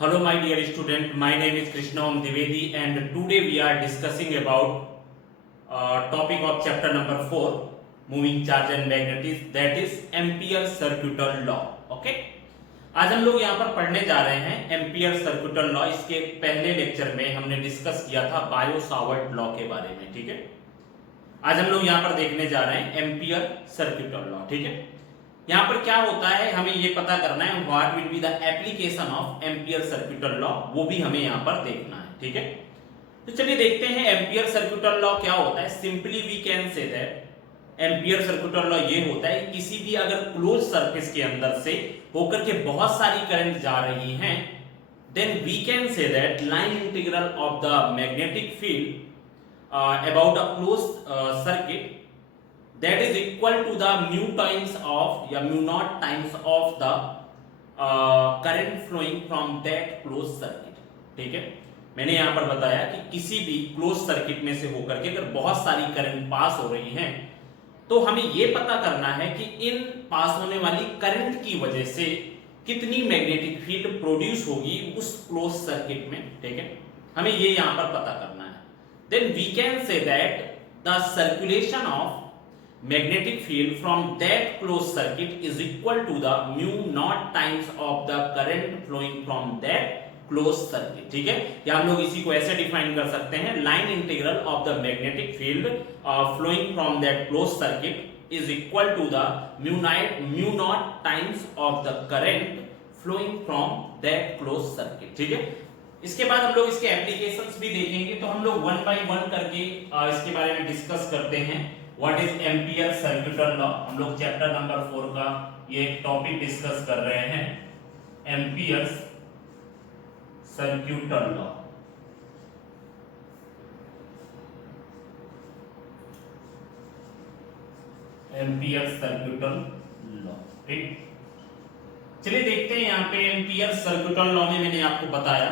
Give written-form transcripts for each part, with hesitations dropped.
Hello my dear student, my name is Krishna Om Dwivedi and today we are discussing about topic of chapter number 4 moving charge and magnetism, that is ampere circuital law. Okay, आज हम लोग यहाँ पर पढ़ने जा रहे हैं ampere circuital law. इसके पहले लेक्चर में हमने डिस्कस किया था बायो सावर्ट लॉ के बारे में. ठीक है, आज हम लोग यहाँ पर देखने जा रहे हैं एम्पियर सर्क्यूटल लॉ. ठीक है, यहाँ पर क्या होता है हमें ये पता करना है what will be the application of ampere circuital law, वो भी हमें यहाँ पर देखना है. ठीक है, तो चलिए देखते हैं एम्पियर सर्क्यूटल लॉ क्या होता है. Simply we can say that ampere circuital law ये होता है किसी भी अगर क्लोज सरफेस के अंदर से होकर के बहुत सारी करंट जा रही हैं, then we can say that line integral of the magnetic field about a close circuit that is equal to the mu times of या mu naught times of the current flowing from that closed circuit. ठीक है, मैंने यहाँ पर बताया कि किसी भी क्लोज सर्किट में से होकर के अगर बहुत सारी करंट पास हो रही हैं तो हमें ये पता करना है कि इन पास होने वाली करंट की वजह से कितनी मैग्नेटिक फील्ड प्रोड्यूस होगी उस क्लोज सर्किट में. ठीक है, हमें ये यहाँ पर पता करना है. Then we can say that the circulation of magnetic field from that closed circuit is equal to the mu naught times of the current flowing from that closed circuit. ठीक है, या हम लोग इसी को ऐसे डिफाइन कर सकते हैं line integral of the magnetic field flowing from that closed circuit is equal to the mu naught times of the current flowing from that closed circuit. ठीक है, इसके बाद हम लोग इसके एप्लीकेशंस भी देखेंगे. तो हम लोग वन बाय वन करके इसके बारे में डिस्कस करते हैं. What is ampere circuital law. हम लोग चैप्टर नंबर 4 का ये टॉपिक डिस्कस कर रहे हैं, ampere circuital law. Ampere circuital law. ठीक, चलिए देखते हैं यहाँ पे एम्पियर सर्क्यूटल लॉ में मैंने आपको बताया.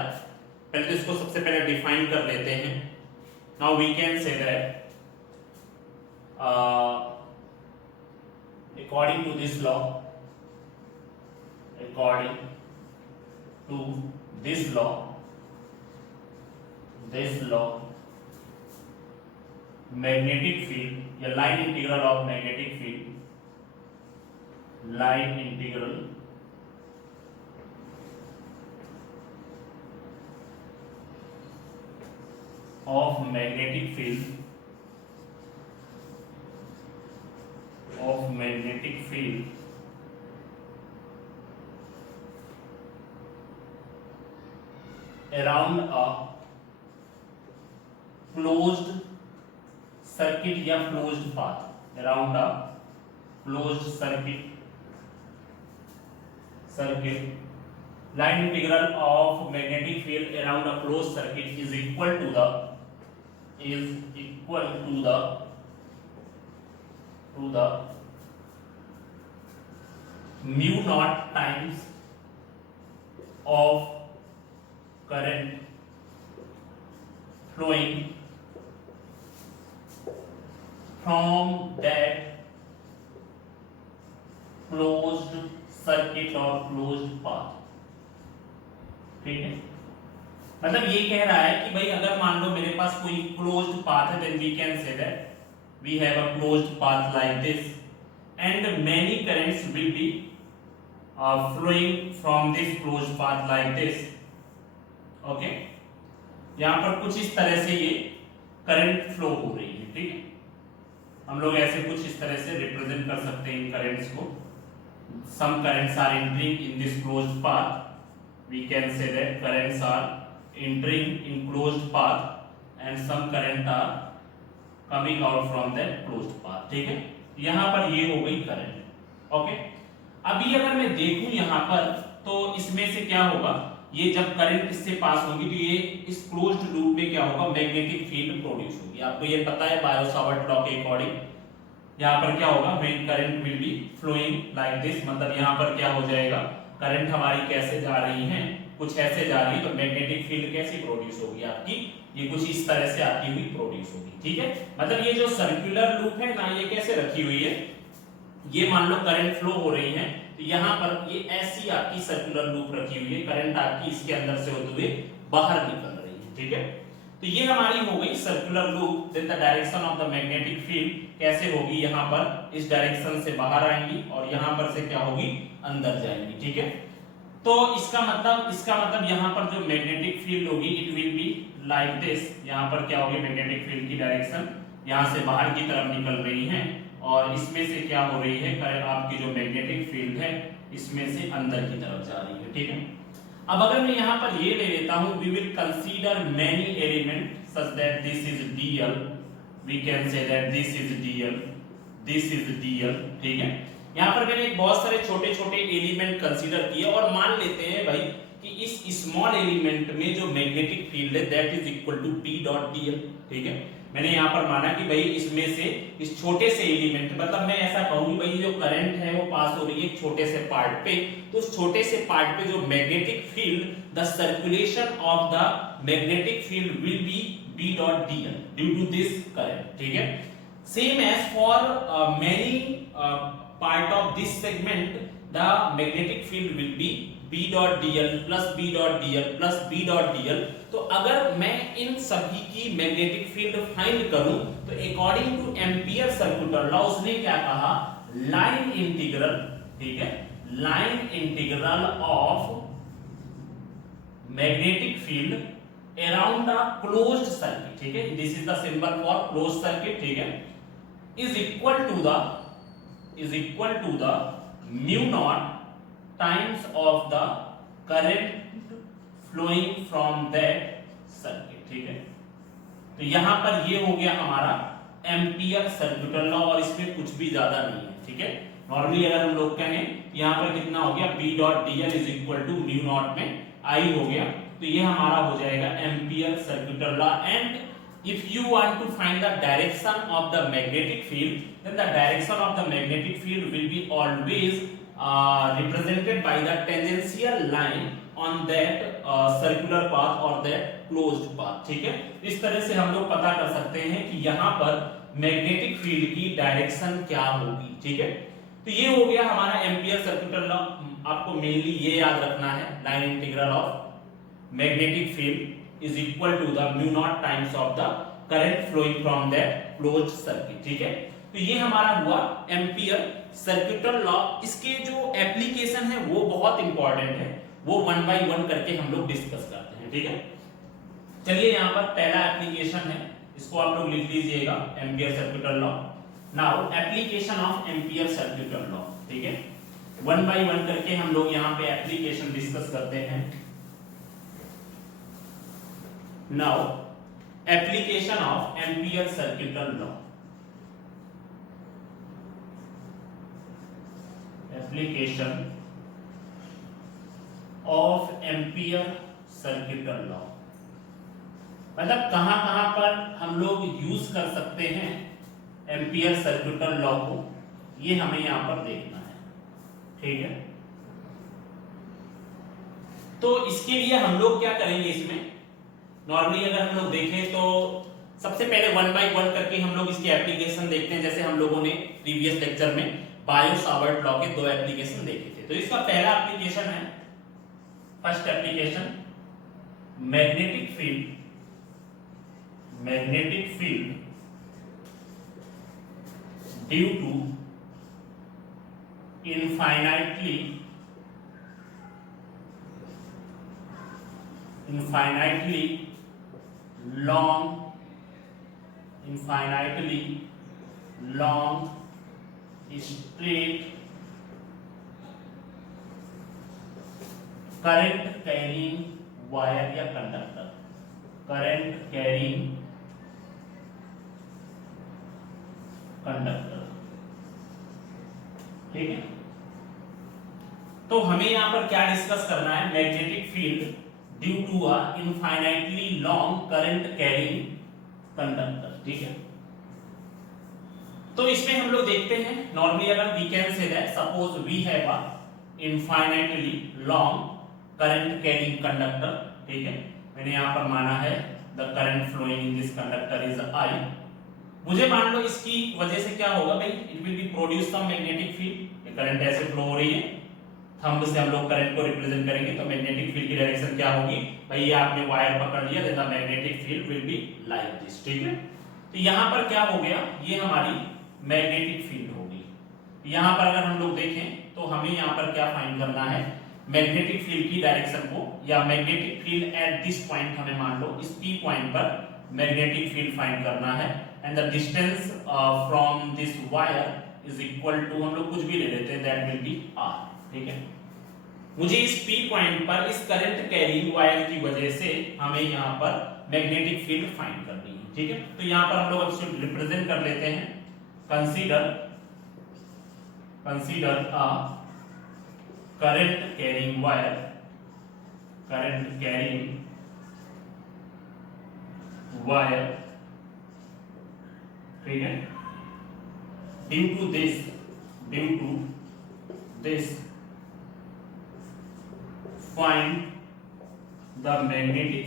पहले तो इसको सबसे पहले डिफाइन कर लेते हैं. Now we can say that according to this law, magnetic field या line integral of magnetic field, line integral of magnetic field around a closed circuit या closed path, around a closed circuit line integral of magnetic field around a closed circuit is equal to the mu naught times of current flowing from that closed circuit or closed path. ठीक है, मतलब ये कह रहा है कि भाई अगर मान लो मेरे पास कोई क्लोज्ड पाथ है, then we can say that we have a closed path like this and many currents will be flowing from this closed path like this. Okay, यहाँ पर कुछ इस तरह से ये करंट फ्लो हो रही है. ठीक है, हम लोग ऐसे कुछ इस तरह से रिप्रेजेंट कर सकते हैं इन करंट्स को. some currents are entering in this closed path, we can say that currents are entering in closed path and some current are coming out from that closed path. ठीक है, यहाँ पर ये हो गई करंट. ओके, अभी अगर मैं देखूं यहाँ पर तो इसमें से क्या होगा, ये जब करंट इससे पास होगी तो ये इस क्लोज्ड लूप में क्या होगा, मैग्नेटिक फील्ड प्रोड्यूस होगी. आपको ये पता है बायो सावर्ट लॉ के अकॉर्डिंग यहाँ पर क्या होगा, when current will be flowing like this, मतलब यहाँ पर क्या हो जाएगा, करंट हमारी कैसे जा रही है, कुछ ऐसे जा रही है, तो मैग्नेटिक फील्ड कैसी प्रोड्यूस होगी आपकी, ये कुछ इस तरह से आती हुई प्रोड्यूस होगी. ठीक है, मतलब ये जो सर्कुलर लूप है ना, ये कैसे रखी हुई है, ये मान लो करंट फ्लो हो रही है, तो यहाँ पर ये ऐसी आपकी सर्कुलर लूप रखी हुई है, करंट आपकी इसके अंदर से होते हुए बाहर निकल रही है, ठीक है। तो ये हमारी हो गई circular loop. Then the direction of the magnetic field कैसे होगी, यहाँ पर इस डायरेक्शन से बाहर आएंगी और यहाँ पर से क्या होगी, अंदर जाएंगी, ठीक है। तो इसका मतलब यहाँ पर जो मैग्नेटिक फील्ड होगी it will be like this. यहाँ पर क्या होगी, मैग्नेटिक फील्ड की डायरेक्शन यहाँ से बाहर की तरफ निकल रही है और इसमें से क्या हो रही है, आपकी जो मैग्नेटिक फील्ड है इसमें से अंदर की तरफ जा रही है, ठीक है। अब अगर मैं यहाँ पर ये ले लेता हूँ, we will consider many element such that this is d l, we can say that this is d l, this is d l, ठीक है। यहाँ पर मैंने बहुत सारे छोटे छोटे एलिमेंट कंसीडर किए और मान लेते हैं भाई कि इस स्मॉल एलिमेंट में जो मैग्नेटिक फील्ड है that is equal to P dot dl, ठीक है। मैंने यहाँ पर माना कि भाई इसमें से इस छोटे से एलिमेंट, मतलब मैं ऐसा कहूँ भाई जो करंट है वो पास हो रही है एक छोटे से पार्ट पे, तो उस छोटे से पार्ट पे जो magnetic field, the circulation of the magnetic field will be B dot dl due to this current, ठीक है। Same as for many part of this segment the magnetic field will be B dot dl plus B dot dl plus B dot dl। तो अगर मैं इन सभी की magnetic field find करूं तो according two ampere circular law उसने क्या कहा, लाइन इंटीग्रल, ठीक है, line integral of magnetic field around the closed circuit, ठीक है, this is the symbol for closed circuit, ठीक है, is equal to the mu naught times of the current flowing from that circuit, ठीक है। तो यहां पर ये हो गया हमारा एम्पियर सर्कुलर लॉ और इसमें कुछ भी ज्यादा नहीं है, ठीक है। नॉर्मली अगर हम लोग कहें यहां पर कितना हो गया, B dot dl is equal to mu naught में I हो गया, तो ये हमारा हो जाएगा ampere circular law. And if you want to find the direction of the magnetic field, then the direction of the magnetic field will be always represented by the tangential line on that circular path or that closed path, ठीक है। इस तरह से हम लोग पता कर सकते हैं कि यहाँ पर मैग्नेटिक फील्ड की डायरेक्शन क्या होगी, ठीक है। तो ये हो गया हमारा एम्पियर सर्कुलर लॉ। आपको मेनली ये याद रखना है, line integral of magnetic field is equal to the mu naught times of the current flowing from that closed circuit, ठीक है। तो ये हमारा हुआ एम्पियर सर्कुलर लॉ। इसके जो एप्लीकेशन है वो बहुत इंपॉर्टेंट है, वो वन बाय वन करके हम लोग डिस्कस करते हैं, ठीक है। चलिए यहाँ पर पहला एप्लीकेशन है, इसको आप लोग लिख लीजिएगा, ampere circular law. Now application of ampere circular law, ठीक है, वन बाय वन करके हम लोग यहाँ पे एप्लीकेशन डिस्कस करते हैं। Now, application of Ampere circular law. Application of Ampere circular law. मतलब कहां पर हम लोग यूज कर सकते हैं एम्पियर सर्कुलर लॉ को, ये हमें यहां पर देखना है, ठीक है। तो इसके लिए हम लोग क्या करेंगे, इसमें नॉर्मली अगर हम लोग देखें तो सबसे पहले वन बाय वन करके हम लोग इसकी एप्लीकेशन देखते हैं। जैसे हम लोगों ने प्रीवियस लेक्चर में बायो-सावर्ट लॉ के दो एप्लीकेशन देखे थे। तो इसका पहला एप्लीकेशन है, first application, magnetic field due to infinitely long straight current carrying wire या कंडक्टर, करंट कैरिंग कंडक्टर, ठीक है। तो हमें यहां पर क्या डिस्कस करना है, magnetic field due to a infinitely long current carrying conductor, ठीक है। तो इसमें हम लोग देखते हैं, नॉर्मली अगर we can say that suppose we have a infinitely long current carrying conductor, ठीक है। मैंने यहां पर माना है the current flowing in this conductor is I। मुझे मान लो इसकी वजह से क्या होगा भाई, it will be produce some magnetic field, current ऐसे फ्लो हो रही है, थंब से हम लोग करंट को रिप्रेजेंट करेंगे तो मैग्नेटिक फील्ड की डायरेक्शन क्या होगी भाई, ये आपने वायर पकड़ लिया, then the magnetic field will be like this, ठीक है। तो यहाँ पर क्या हो गया, ये हमारी मैग्नेटिक फील्ड होगी। यहाँ पर अगर हम लोग देखें तो हमें यहाँ पर क्या फाइंड करना है, मैग्नेटिक फील्ड की डायरेक्शन को, या magnetic field at this point, हमें मान लो इस P पॉइंट पर मैग्नेटिक फील्ड फाइंड करना है, and the distance from this wire is equal to, हम लोग कुछ भी ले लेते हैं, दैट विल बी r, ठीक है। मुझे इस P पॉइंट पर इस करंट कैरिंग वायर की वजह से हमें यहाँ पर मैग्नेटिक फील्ड फाइंड करनी है, ठीक है। तो यहाँ पर हम लोग इसको रिप्रेजेंट कर लेते हैं, consider a current carrying wire, ठीक है। due to this find the magnetic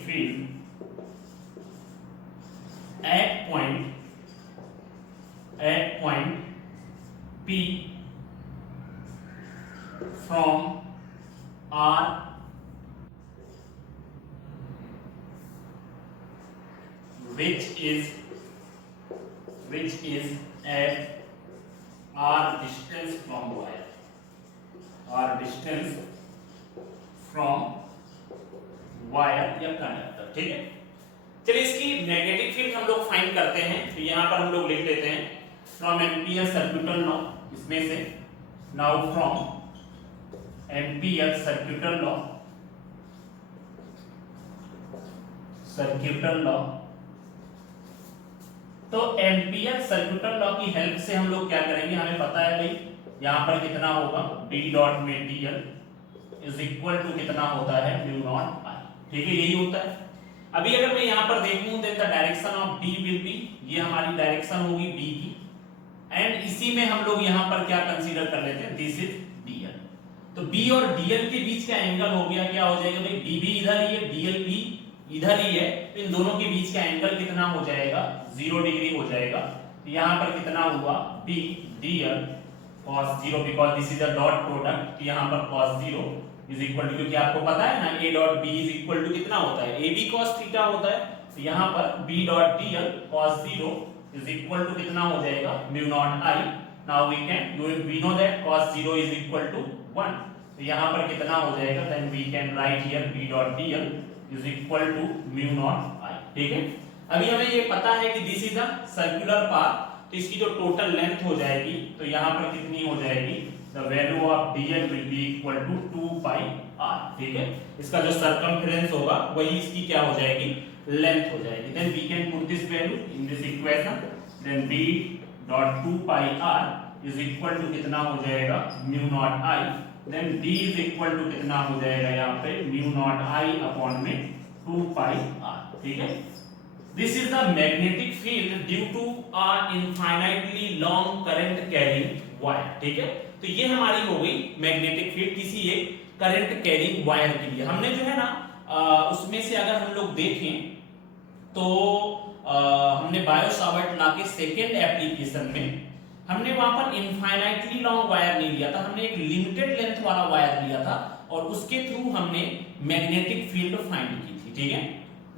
field at point P from R which is at R distance from wire, या कंडक्टर, ठीक है। चलिए इसकी मैग्नेटिक फील्ड हम लोग फाइंड करते हैं, तो यहाँ पर हम लोग लिख लेते हैं फ्रॉम एम्पियर सर्क्यूटल लॉ, इसमें से now from Ampere circuital law, तो एम्पियर सर्क्यूटल लॉ की हेल्प से हम लोग क्या करेंगे, हमें पता है भाई यहाँ पर कितना होगा, B डॉट में dl इज इक्वल टू कितना होता है, म्यू नॉट I, ठीक है, यही होता है। अभी अगर मैं यहाँ पर देखूं, then the direction of B will be, ये हमारी डायरेक्शन होगी B की, एंड इसी में हम लोग यहाँ पर क्या कंसीडर कर लेते हैं, दिस इज dl। तो B और dl के बीच का एंगल हो गया, क्या हो जाएगा भाई, B भी इधर ही है, dl भी इधर ही है, तो इन दोनों के बीच का एंगल कितना हो जाएगा, 0 डिग्री हो जाएगा। तो यहाँ पर कितना हुआ, B dl cos 0, because this is a dot product, यहाँ पर cos 0 इज इक्वल टू, क्योंकि आपको पता है ना A dot B is equal to कितना होता है, AB cos थीटा होता है, तो यहाँ पर B dot dl cos 0 is equal to कितना हो जाएगा, mu naught I। Now we know that cos 0 is equal to 1, तो यहाँ पर कितना हो जाएगा, then we can write here B dot dl is equal to mu naught I, ठीक है। अभी हमें ये पता है कि this is a circular path, तो इसकी जो टोटल लेंथ हो जाएगी, तो यहाँ पर कितनी हो जाएगी, the value of dl will be equal to 2 pi r, ठीक है। इसका जो सरकमफेरेंस होगा वही इसकी क्या हो जाएगी, लेंथ हो जाएगी। Then we can put this value in this equation, then b dot 2 pi r is equal to कितना हो जाएगा, mu naught I, then d is equal to कितना हो जाएगा यहाँ पे, म्यू नॉट I अपॉन में 2 pi r, ठीक है। This is the magnetic field due to an infinitely long current carrying wire, ठीक है। तो ये हमारी हो गई मैग्नेटिक फील्ड किसी एक करंट कैरिंग वायर के लिए। हमने जो है ना उसमें से अगर हम लोग देखें तो हमने बायो सावर्ट लॉ के सेकेंड एप्लीकेशन में हमने वहां पर इनफाइनाइटली लॉन्ग वायर नहीं लिया था, हमने एक लिमिटेड लेंथ वाला वायर लिया था और उसके थ्रू हमने मैग्नेटिक फील्ड फाइंड की थी, ठीक है।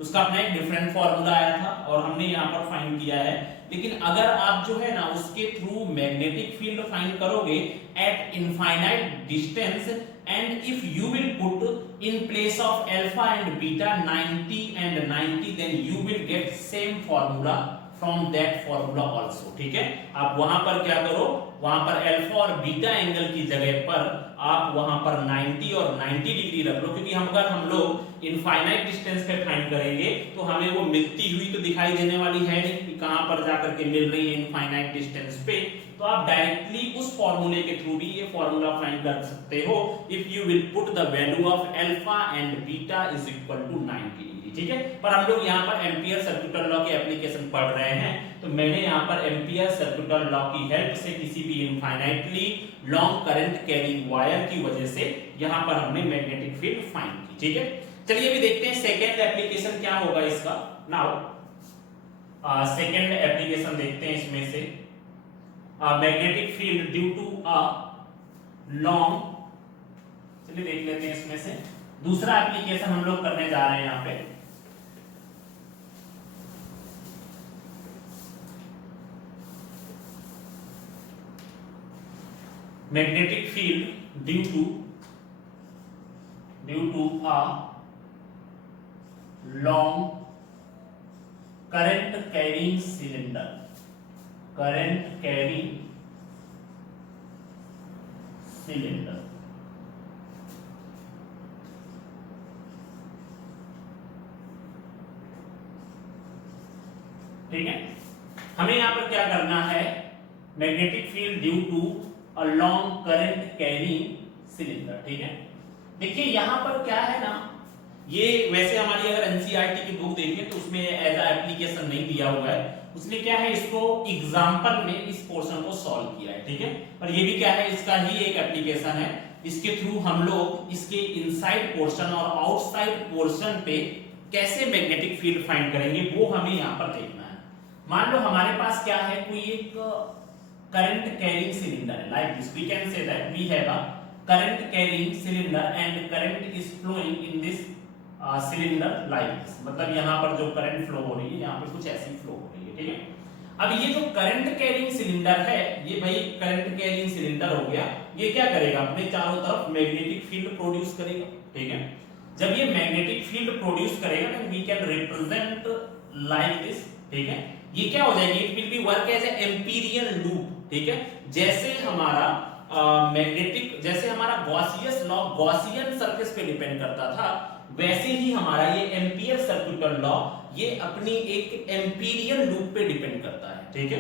उसका अपना एक डिफरेंट फॉर्मूला आया था और हमने यहाँ पर फाइंड किया है। लेकिन अगर आप जो है ना उसके थ्रू मैग्नेटिक फील्ड फाइंड करोगे eight infinite distance, and if you will put in place of alpha and beta 90 and 90, then you will get same formula from that formula also, ठीक है। आप वहां पर क्या करो, वहां पर अल्फा और बीटा एंगल की जगह पर आप वहां पर 90 और 90 डिग्री रख लो, क्योंकि अगर हम लोग इनफाइनाइट डिस्टेंस पे फाइंड करेंगे तो हमें वो मिलती हुई तो दिखाई देने वाली है नहीं कि कहां पर जाकर के मिल रही है इनफाइनाइट डिस्टेंस पे। तो आप डायरेक्टली उस फॉर्मूले के थ्रू भी ये फॉर्मूला फाइंड कर सकते हो, if you will put the value of alpha and beta is equal to 90 degree, ठीक है। पर हम लोग यहाँ पर एम्पियर सर्क्यूटल लॉ के एप्लीकेशन पढ़ रहे हैं, तो मैंने यहाँ पर एम्पियर सर्क्यूटल लॉ की हेल्प से किसी भी infinitely long current carrying wire की वजह से यहाँ पर हमने मैग्नेटिक फील्ड फाइंड की, ठीक है। चलिए अभी देखते हैं सेकेंड एप्लीकेशन क्या होगा इसका। नाउ सेकेंड एप्लीकेशन देखते हैं इसमें से, magnetic field due to a long, चलिए देख लेते हैं इसमें से दूसरा एप्लीकेशन हम लोग करने जा रहे हैं यहां पे। Magnetic field due to a long current carrying cylinder, current carrying cylinder. ठीक है, हमें यहां पर क्या करना है, magnetic field due to a long current carrying cylinder. ठीक है, देखिए यहां पर क्या है ना, ये वैसे हमारी अगर एनसीईआरटी की बुक देखें तो उसमें एज अ एप्लीकेशन नहीं दिया हुआ है, उसने क्या है इसको एग्जांपल में इस पोर्शन को सॉल्व किया है। ठीक है, और ये भी क्या है, इसका ही एक एप्लीकेशन है, इसके थ्रू हम लोग इसके इनसाइड पोर्शन और आउटसाइड पोर्शन पे कैसे मैग्नेटिक फील्ड फाइंड करेंगे वो हमें यहाँ पर देखना है। मान लो हमारे पास क्या है, कोई एक करंट कैरिंग सिलेंडर है, like this we can say that we have a current carrying cylinder and current is flowing in this cylinder like this, मतलब यहाँ पर जो करंट फ्लो हो रही है यहाँ पे कुछ ऐसी फ्लो हो रही है। ठीक है, अब ये जो करंट कैरिंग सिलेंडर है, ये भाई करंट कैरिंग सिलेंडर हो गया, ये क्या करेगा, अपने चारों तरफ मैग्नेटिक फील्ड प्रोड्यूस करेगा। ठीक है, जब ये मैग्नेटिक फील्ड प्रोड्यूस करेगा then we can represent like this. ठीक है, ये क्या हो जाएगी, it will be work as a Amperian loop. ठीक है, जैसे हमारा मैग्नेटिक, जैसे हमारा गॉसियस लॉ गॉसियन सरफेस पे डिपेंड करता था, वैसे ही हमारा ये एम्पियर सर्कुलर लॉ ये अपनी एक एम्पीरियन लूप पे डिपेंड करता है। ठीक है,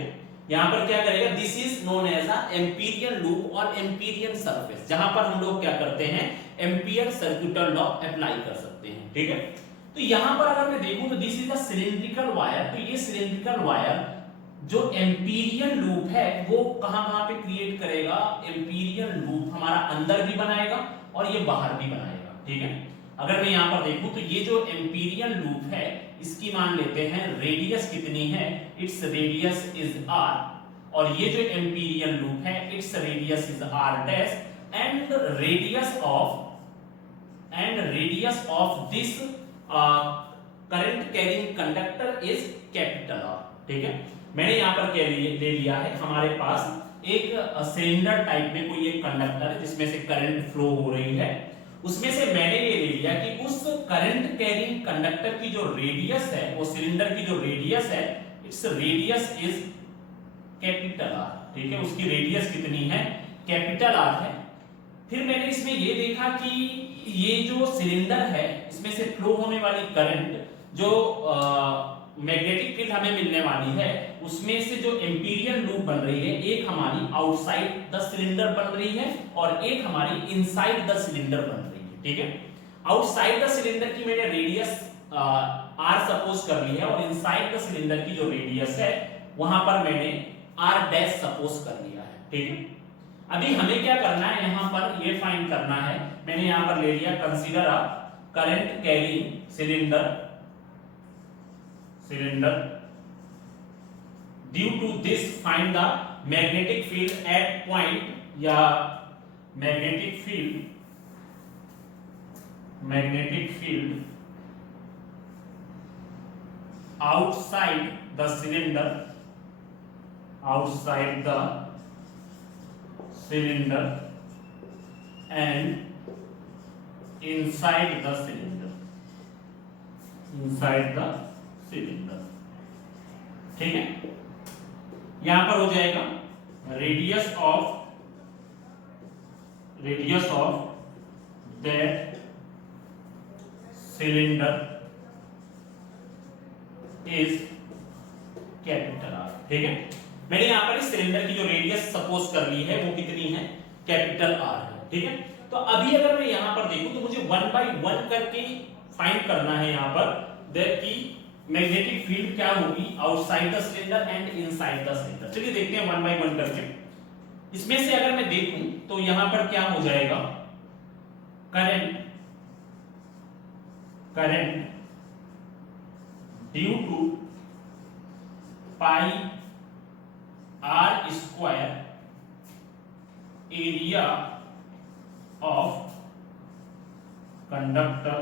यहां पर क्या करेगा, this is known as a Amperian loop और एम्पीरियन सरफेस, जहां पर हम लोग क्या करते हैं, एम्पियर सर्कुलर लॉ अप्लाई कर सकते हैं। ठीक है, तो यहां पर अगर मैं देखूं तो this is a cylindrical wire, तो ये सिलिंड्रिकल वायर जो एम्पीरियन लूप है वो कहां पे क्रिएट करेगा, एम्पीरियन लूप हमारा अंदर भी बनाएगा और ये बाहर भी बनाएगा। ठीक है, अगर मैं यहां पर देखूं तो ये जो एम्पीरियन लूप है इसकी मान लेते हैं रेडियस कितनी है, इट्स रेडियस इज r, और ये जो एम्पीरियन लूप है it's radius is r dash, and radius of this current carrying conductor is capital R। ठीक है, मैंने यहां पर क्या ले लिया है, हमारे पास एक सिलेंडर टाइप में कोई एक कंडक्टर है जिसमें से करंट फ्लो हो रही है, उसमें से मैंने ये ले लिया कि उस करंट कैरिंग कंडक्टर की जो रेडियस है, वो सिलेंडर की जो रेडियस है, it's radius is capital R। ठीक है, उसकी रेडियस कितनी है, कैपिटल R है। फिर मैंने इसमें ये देखा कि ये जो सिलेंडर है इसमें से फ्लो होने वाली करंट, जो मैग्नेटिक फील्ड हमें मिलने वाली है, उसमें से जो एम्पीरियन लूप बन रही है, एक हमारी आउटसाइड द सिलेंडर बन रही है और एक हमारी इनसाइड द सिलेंडर बन रही है। ठीक है, आउटसाइड द सिलेंडर की मैंने रेडियस r सपोज कर ली है और इनसाइड द सिलेंडर की जो रेडियस है वहां पर मैंने r डैश सपोज कर लिया है। ठीक है, अभी हमें क्या करना है, यहां पर ये फाइंड करना है, मैंने यहां पर ले लिया consider a current carrying cylinder due to this find the magnetic field at point, या magnetic field outside the cylinder and inside the cylinder ठीक है, यहां पर हो जाएगा radius of that cylinder is capital R। ठीक है, मैंने यहां पर इस सिलेंडर की जो रेडियस सपोज कर ली है वो कितनी है, कैपिटल R है। ठीक है, तो अभी अगर मैं यहां पर देखूं तो मुझे 1 by 1 करके फाइंड करना है यहां पर दैट की मैग्नेटिक फील्ड क्या होगी outside the cylinder and inside the cylinder. चलिए देखते हैं 1 by 1 करके। इसमें से अगर मैं देखूं तो यहां पर क्या हो जाएगा, current due to pi are square area of conductor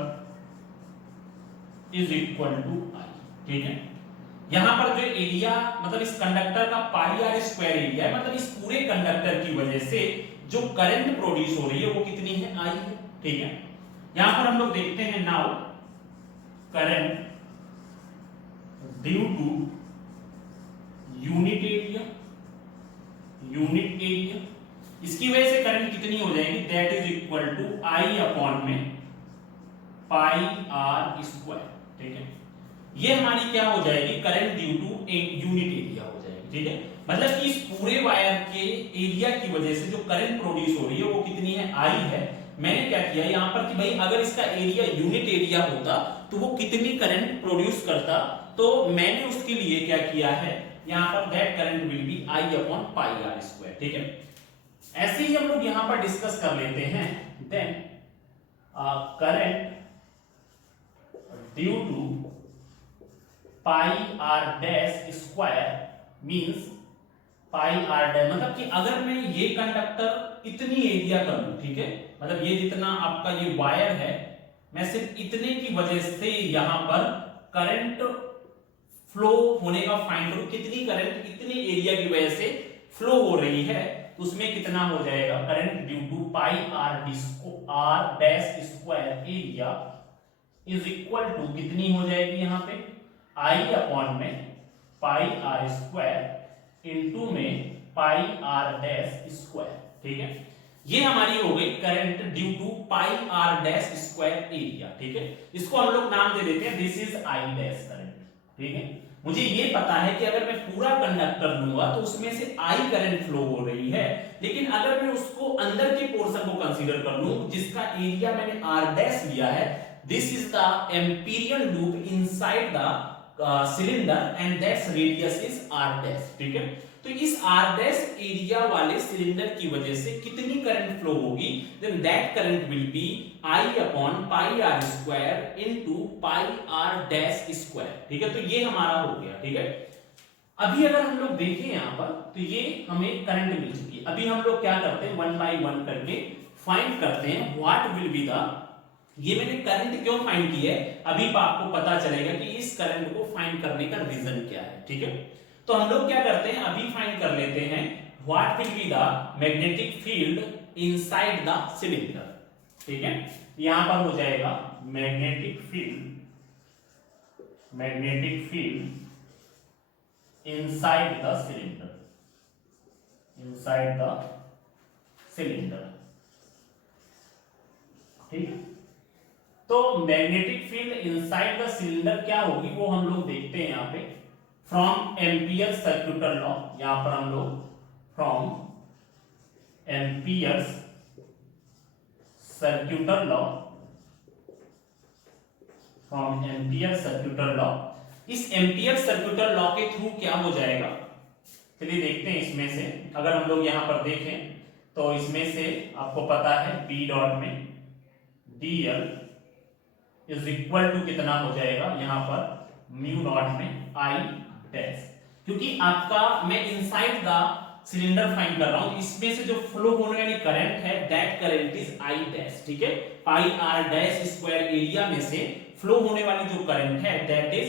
is equal to I. ठीक है, यहां पर जो एरिया मतलब इस कंडक्टर का पाई आर स्क्वायर एरिया है, मतलब इस पूरे कंडक्टर की वजह से जो करंट प्रोड्यूस हो रही है वो कितनी है, आई है। ठीक है, यहां पर हम लोग देखते हैं now current due to unit area, इसकी वजह से करंट कितनी हो जाएगी, that is equal to I upon में पाई आर स्क्वायर। ठीक है, ये हमारी क्या हो जाएगी, current due to unit area हो जाएगी। ठीक है, मतलब कि इस पूरे वायर के एरिया की वजह से जो करंट प्रोड्यूस हो रही है वो कितनी है, आई है। मैंने क्या किया यहाँ पर कि भाई अगर इसका एरिया यूनिट एरिया होता तो वो कितनी करंट प्रोड्यूस करता, तो मैंने उसके लिए क्या किया है यहाँ पर, that current will be I upon pi are square. ठीक है, ऐसे ही हम लोग यहाँ पर डिस्कस कर लेते हैं, then current due to pi R dash square means pi R dash, मतलब कि अगर मैं ये कंडक्टर इतनी एरिया कर लूं, ठीक है, मतलब ये जितना आपका ये वायर है, मैं सिर्फ इतने की वजह से यहां पर करंट फ्लो होने का फाइंड करूं, कितनी करंट इतने एरिया की वजह से फ्लो हो रही है, तो उसमें कितना हो जाएगा, current due to pi R dash square area is equal to कितनी हो जाएगी यहां पे, आई अपॉन में पाई आर स्क्वायर इनटू में पाई आर डैश स्क्वायर। ठीक है, ये हमारी हो गई current due to pi R dash square area. ठीक है, इसको हम लोग नाम दे देते हैं this is I dash current. ठीक है, मुझे ये पता है कि अगर मैं पूरा कंडक्टर लूंगा तो उसमें से आई करंट फ्लो हो रही है, लेकिन अगर मैं उसको अंदर के पोर्शन को कंसीडर कर लूं जिसका एरिया मैंने आर डैश लिया है, this is the Amperian loop inside the cylinder and that's radius is R dash. ठीक है, तो इस आर डैश एरिया वाले सिलेंडर की वजह से कितनी करंट फ्लो होगी, then that current will be I upon pi are square into pi R dash square. ठीक है, तो ये हमारा हो गया। ठीक है, अभी अगर हम लोग देखें यहां पर तो ये हमें करंट मिल चुकी है। अभी हम लोग क्या करते हैं, वन बाय वन करके फाइंड करते हैं व्हाट विल बी द, ये मैंने करंट क्यों फाइंड की है अभी आपको पता चलेगा कि इस करंट को फाइंड करने का रीजन क्या है। ठीक है, तो हम लोग क्या करते हैं, अभी फाइंड कर लेते हैं what will be the magnetic field inside the cylinder. ठीक है, यहां पर हो जाएगा magnetic field inside the cylinder. ठीक है, तो magnetic field inside the cylinder क्या होगी वो हम लोग देखते हैं यहां पे, फ्रॉम एम्पियर सर्क्यूटर लॉ। यहां पर हम लोग फ्रॉम एम्पियर सर्क्यूटर लॉ, इस एम्पियर सर्क्यूटर लॉ के थ्रू क्या हो जाएगा, चलिए देखते हैं। इसमें से अगर हम लोग यहां पर देखें तो इसमें से आपको पता है बी डॉट में dl इज इक्वल टू कितना हो जाएगा यहां पर म्यू नॉट में आई डैश, क्योंकि आपका मैं इनसाइड द सिलेंडर फाइंड कर रहा हूं, इसमें से जो फ्लो होने वाली करंट है that current is I dash. ठीक है, पाई आर डैश स्क्वायर एरिया में से फ्लो होने वाली जो करंट है दैट इज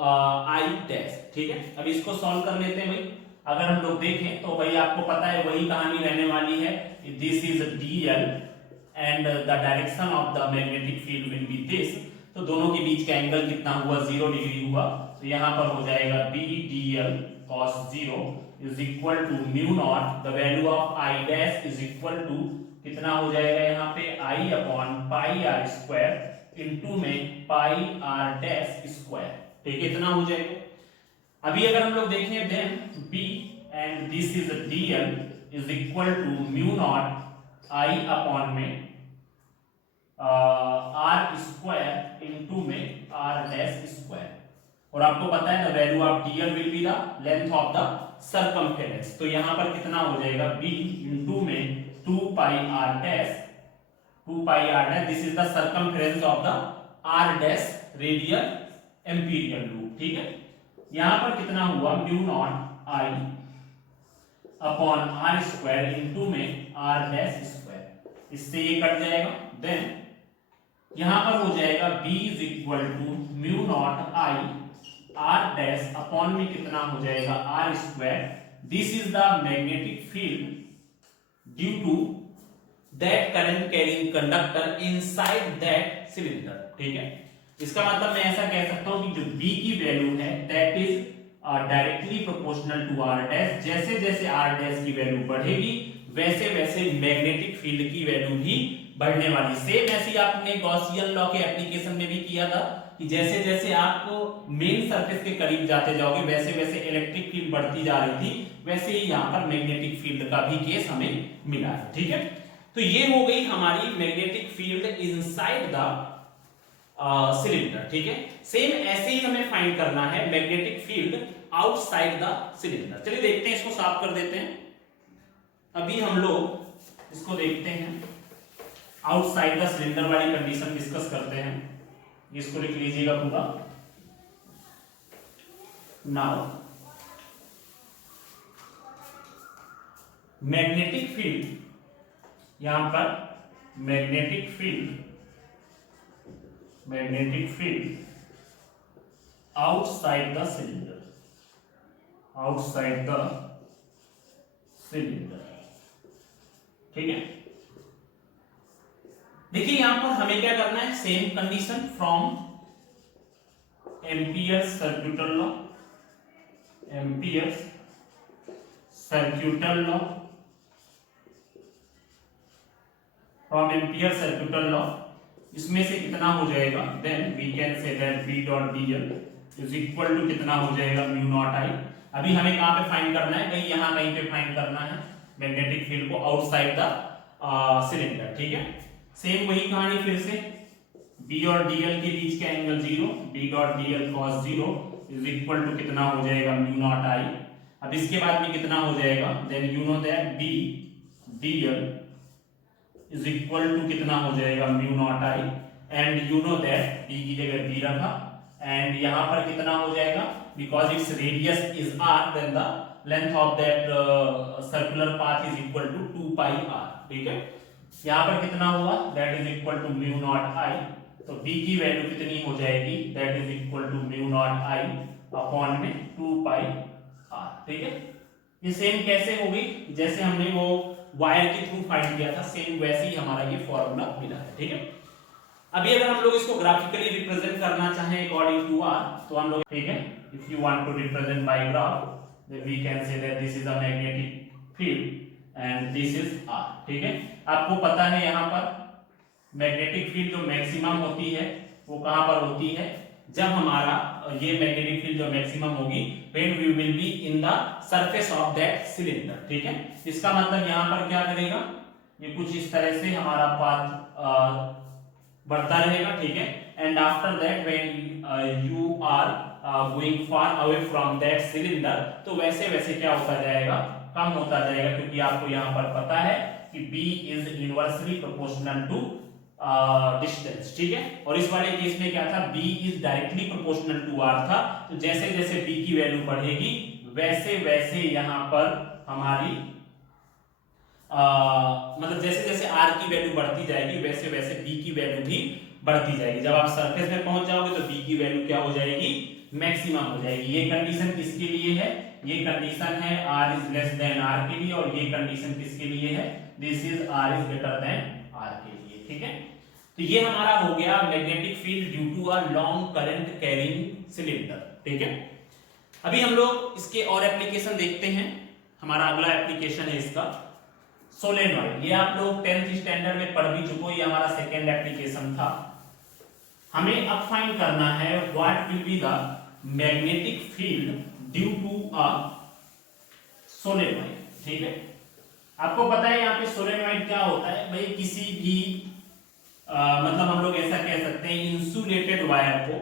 आई डैश। ठीक है, अब इसको सॉल्व कर लेते हैं भाई। अगर हम लोग देखें तो भाई आपको पता है वही कहानी रहने वाली है, this is dl and the direction of the magnetic field will B this, तो दोनों के बीच का एंगल कितना हुआ, 0 डिग्री हुआ, तो यहां पर हो जाएगा b dl cos 0 is equal to mu naught, the value of i dash is equal to कितना हो जाएगा यहाँ पे i upon pi are square into में पाई आर डैश स्क्वायर। ठीक है, इतना हो जाएगा। अभी अगर हम लोग देखें then b and this is dl is equal to mu naught i upon में आर स्क्वायर इनटू में आर डैश स्क्वायर, और आपको पता है the value of dl will be the length of the circumference, तो यहां पर कितना हो जाएगा b इनटू में 2 pi r dash, this is the circumference of the r dash radial Amperian loop. ठीक है, यहां पर कितना हुआ mu naught I upon R square into में आर डैश स्क्वायर, इससे ये कट जाएगा। देन यहां पर हो जाएगा b is equal to mu naught I R dash upon में कितना हो जाएगा R square, this is the magnetic field due to that current carrying conductor inside that cylinder. ठीक है, इसका मतलब मैं ऐसा कह सकता हूं कि जो b की वैल्यू है that is directly proportional to R dash, जैसे जैसे आर डैश की वैल्यू बढ़ेगी वैसे वैसे मैग्नेटिक फील्ड की वैल्यू भी बढ़ने वाली। सेम ऐसे ही आपने गॉसियन लॉ के एप्लीकेशन में भी किया था कि जैसे जैसे आप मेन सरफेस के करीब जाते जाओगे वैसे वैसे इलेक्ट्रिक फील्ड बढ़ती जा रही थी, वैसे ही यहाँ पर मैग्नेटिक फील्ड का भी केस हमें मिला है। ठीक है, तो ये हो गई हमारी magnetic field inside the cylinder. ठीक है, सेम ऐसे ही हमें फाइंड करना है magnetic field outside the cylinder. चलिए देखते हैं, इसको साफ कर देते हैं। अभी हम लोग इसको देखते हैं, आउटसाइड द सिलेंडर वाली कंडीशन डिस्कस करते हैं। इसको लिख लीजिएगा पूरा। नाउ मैग्नेटिक फील्ड, यहां पर magnetic field outside the cylinder, outside the cylinder. ठीक है, देखिए यहां पर हमें क्या करना है, same condition from Ampere's circuital law, Ampere's circuital law, from Ampere circuital law, इसमें से कितना हो जाएगा, then we can say that B dot dl is equal to कितना हो जाएगा म्यू नॉट आई। अभी हमें कहां पे फाइंड करना है, कहीं यहां कहीं पे फाइंड करना है मैग्नेटिक फील्ड को आउटसाइड द सिलेंडर। ठीक है, सेम वही कहानी फिर से, B और dl के बीच का angle 0, B dot dl cos 0 is equal to कितना हो जाएगा म्यू नॉट आई। अब इसके बाद में कितना हो जाएगा, then you know that B dl is equal to कितना हो जाएगा mu naught I, and you know that b की जगह b रखा, एंड यहां पर कितना हो जाएगा, because it's radius is r, then the length of that circular path is equal to 2 pi r। ठीक है, यहां पर कितना हुआ, that is equal to mu naught I, तो b की वैल्यू कितनी हो जाएगी, that is equal to mu naught I upon में 2 पाई r। ठीक है, ये सेम कैसे हो गई, जैसे हमने वो वायर के थ्रू फाइंड किया था, सेम वैसे ही हमारा ये फॉर्मूला मिला है। ठीक है, अभी अगर हम लोग इसको ग्राफिकली रिप्रेजेंट करना चाहें अकॉर्डिंग टू आर, तो हम लोग, ठीक है, if you want to represent by graph, then we can say that this is a magnetic field and this is R. ठीक है, आपको पता है यहाँ पर मैग्नेटिक फील्ड जो मैक्सिमम होती है वो कहां पर होती है, जब हमारा ये मैग्नेटिक फील्ड जो मैक्सिमम होगी when we will be in the surface of that cylinder. ठीक है, इसका मतलब यहां पर क्या करेगा, ये कुछ इस तरह से हमारा पाथ बढ़ता रहेगा। ठीक है, and after that when you are going far away from that cylinder, तो वैसे वैसे क्या होता जाएगा, कम होता जाएगा, क्योंकि आपको यहां पर पता है कि B is inversely proportional to distance. ठीक है, और इस वाले केस में क्या था, B is directly proportional to R था, तो जैसे जैसे B की वैल्यू बढ़ेगी वैसे वैसे यहां पर हमारी मतलब जैसे जैसे R की वैल्यू बढ़ती जाएगी वैसे वैसे B की वैल्यू भी बढ़ती जाएगी। जब आप सरफेस में पहुंच जाओगे तो B की वैल्यू क्या हो जाएगी, मैक्सिमम हो जाएगी। ये कंडीशन किसके लिए है, ये कंडीशन है R is less than R के लिए, और ये कंडीशन किसके लिए है, this is R is greater than R के लिए। ठीक है, तो ये हमारा हो गया magnetic field due to a long current carrying cylinder. ठीक है, अभी हम लोग इसके और एप्लीकेशन देखते हैं। हमारा अगला एप्लीकेशन है इसका सोलेनॉइड। ये आप लोग 10th स्टैंडर्ड में पढ़ भी चुको, ये हमारा सेकेंड एप्लीकेशन था। हमें अब फाइंड करना है what will be the magnetic field due to a solenoid. ठीक है, आपको पता है यहाँ पे सोलेनॉइड क्या होता है भाई, किसी भी मतलब हम लोग ऐसा कह सकते हैं इंसुलेटेड वायर को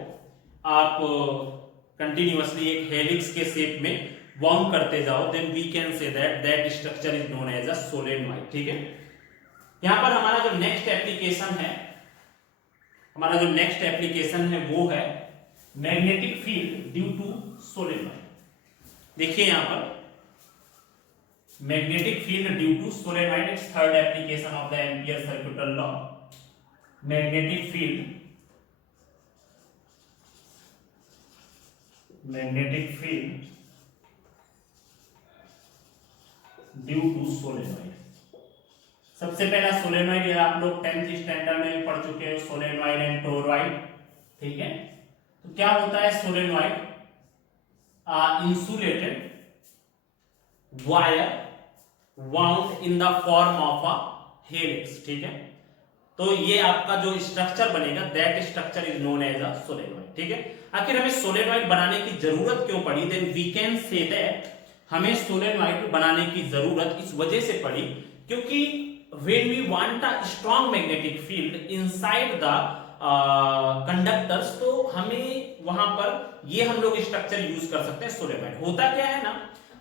आप कंटिन्यूअसली एक हेलिक्स के शेप में वाउंड करते जाओ, then we can say that that structure is known as a solenoid. ठीक है, यहां पर हमारा जो नेक्स्ट एप्लीकेशन है, वो है magnetic field due to solenoid. देखिए यहां पर magnetic field due to solenoid is third application of the Ampere circuital law. Magnetic field due to solenoid. सबसे पहला सोलेनॉइड, ये आप लोग 10th स्टैंडर्ड में भी पढ़ चुके हो, सोलेनॉइड एंड टोरॉइड। ठीक है, तो क्या होता है solenoid? Insulated wire wound in the form of a helix. ठीक है, तो ये आपका जो स्ट्रक्चर बनेगा that structure is known as a solenoid. ठीक है, आखिर हमें सोलेनॉइड बनाने की जरूरत क्यों पड़ी? Then we can say that हमें सोलेनॉइड बनाने की जरूरत इस वजह से पड़ी क्योंकि when we want a strong magnetic field inside the conductors, तो हमें वहां पर ये हम लोग स्ट्रक्चर यूज कर सकते हैं सोलेनॉइड। होता क्या है ना,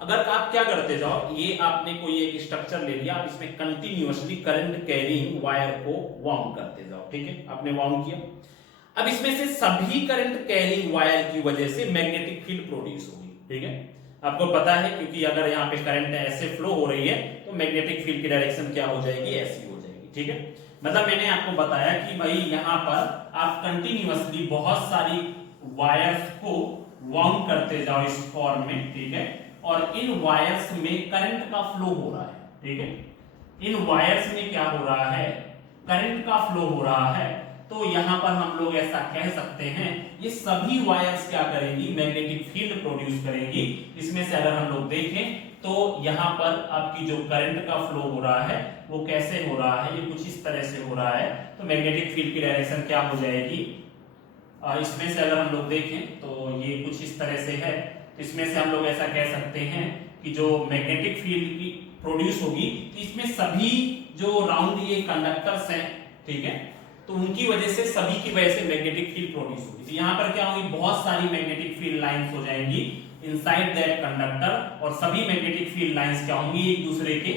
अगर आप क्या करते जाओ, ये आपने कोई एक स्ट्रक्चर ले लिया, आप इसमें कंटिन्यूअसली करंट कैरिंग वायर को वाउंड करते जाओ। ठीक है, आपने वाउंड किया, अब इसमें से सभी करंट कैरिंग वायर की वजह से मैग्नेटिक फील्ड प्रोड्यूस होगी। ठीक है, आपको पता है क्योंकि अगर यहाँ पे करंट ऐसे फ्लो हो रही है तो मैग्नेटिक फील्ड की डायरेक्शन क्या हो जाएगी? ऐसी हो जाएगी। ठीक है, मतलब मैंने आपको बताया कि भाई यहाँ पर आप कंटिन्यूअसली बहुत सारी वायर्स को वाउंड करते जाओ इस फॉर्म में। ठीक है, और इन वायर्स में करंट का फ्लो हो रहा है। ठीक है, इन वायर्स में क्या हो रहा है? करंट का फ्लो हो रहा है। तो यहां पर हम लोग ऐसा कह सकते हैं ये सभी वायर्स क्या करेंगी? मैग्नेटिक फील्ड प्रोड्यूस करेंगी। इसमें से अगर हम लोग देखें तो यहां पर आपकी जो करंट का फ्लो हो रहा है वो कैसे हो रहा है? ये कुछ इस तरह से हो रहा है। तो मैग्नेटिक फील्ड की डायरेक्शन क्या हो जाएगी? इसमें से अगर हम लोग देखें तो ये कुछ इस तरह से है। तो इसमें से हम लोग ऐसा कह सकते हैं कि जो मैग्नेटिक फील्ड की प्रोड्यूस होगी इसमें सभी जो राउंड ये कंडक्टर्स हैं, ठीक है, तो उनकी वजह से सभी की वजह से मैग्नेटिक फील्ड प्रोड्यूस होगी। तो यहाँ पर क्या होगी? बहुत सारी मैग्नेटिक फील्ड लाइंस हो जाएंगी इनसाइड दैट कंडक्टर, और सभी मैग्नेटिक फील्ड लाइंस क्या होंगी? एक दूसरे के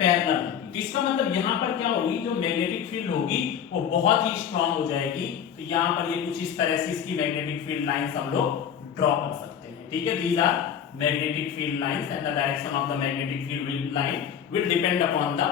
पैरेलल होंगी। तो इसका मतलब यहाँ पर क्या होगी? जो मैग्नेटिक फील्ड होगी वो बहुत ही स्ट्रांग हो जाएगी। तो यहाँ पर ये कुछ इस तरह से इसकी मैग्नेटिक फील्ड लाइंस हम लोग ड्रॉ कर सकते हैं। ठीक है, these are magnetic field lines and the direction of the magnetic field line will depend upon the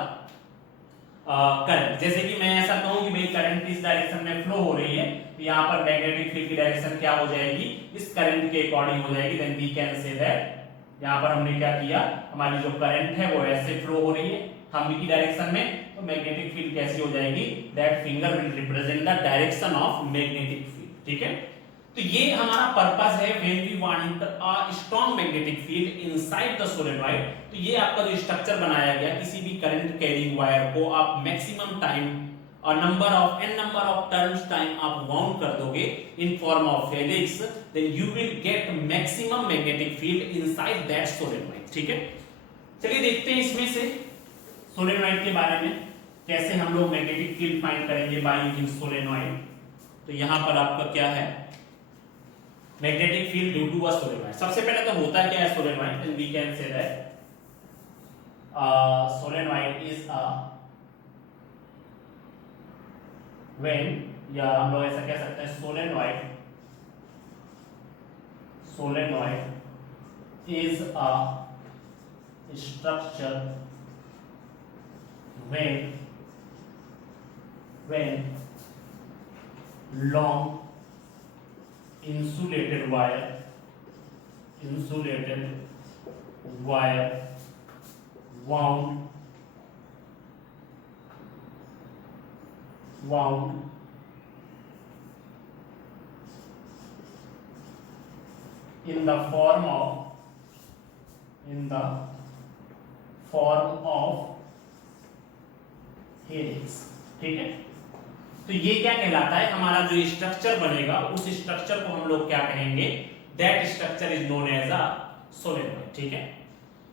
current. जैसे कि मैं ऐसा कहूं कि भाई करंट इस डायरेक्शन में फ्लो हो रही है, तो यहाँ पर मैग्नेटिक फील्ड की डायरेक्शन क्या हो जाएगी? इस करंट के अकॉर्डिंग हो जाएगी। Then we can say that यहाँ पर हमने क्या किया? हमारी जो करंट है वो ऐसे फ्लो हो रही है थंब की डायरेक्शन में, तो मैग्नेटिक फील्ड कैसी हो जाएगी? That finger will represent the direction of magnetic field. ठीक है, तो ये हमारा पर्पस है when we want a strong magnetic field inside the solenoid. तो ये आपका जो स्ट्रक्चर बनाया गया, किसी भी करंट कैरिंग वायर को आप मैक्सिमम टाइम और नंबर ऑफ टर्न्स टाइम आप वाउंड कर दोगे in form of helix, then you will get maximum magnetic field inside that solenoid. ठीक है, चलिए देखते हैं इसमें से सोलेनॉइड के बारे में कैसे हम लोग मैग्नेटिक फील्ड फाइंड करेंगे बाय यूजिंग सोलेनॉइड। तो यहां पर आपका क्या है? Magnetic field due to a solenoid. सबसे पहले तो होता क्या है solenoid? And we can say that solenoid is a when, या हम लोग ऐसा कह सकते हैं solenoid is a structure when long insulated wire wound in the form of helix. ठीक है, तो ये क्या कहलाता है? हमारा जो स्ट्रक्चर बनेगा उस स्ट्रक्चर को हम लोग क्या कहेंगे? That structure is known as a solenoid. ठीक है,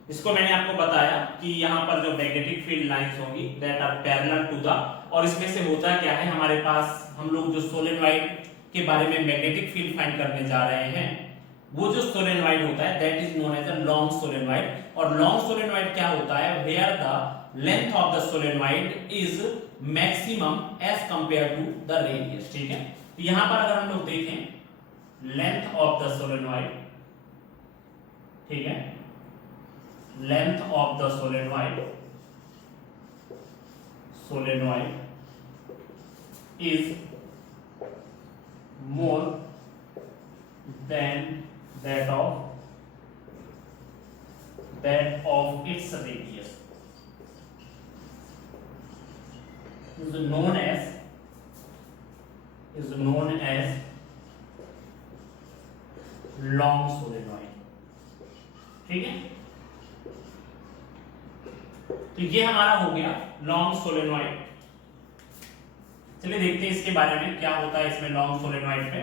इसको मैंने आपको बताया कि यहाँ पर जो मैग्नेटिक फील्ड लाइंस होंगी that are parallel to the, और इसमें से होता क्या है हमारे पास, हम लोग जो सोलेनॉइड के बारे में मैग्नेटिक फील्ड फाइंड करने जा रहे हैं, वो जो सोलेनॉइड होता है that is known as a long solenoid. और लॉन्ग सोलेनॉइड क्या होता है? Where the length of the solenoid is maximum as compare to the radius. ठीक है, तो यहां पर अगर हम लोग देखें लेंथ ऑफ द सोलेनॉइड, ठीक है, length of the solenoid is more than that of its radius is known as long solenoid, ठीक है। तो ये हमारा हो गया लॉन्ग सोलेनॉइड। चलिए देखते हैं इसके बारे में क्या होता है इसमें लॉन्ग सोलेनॉइड पे।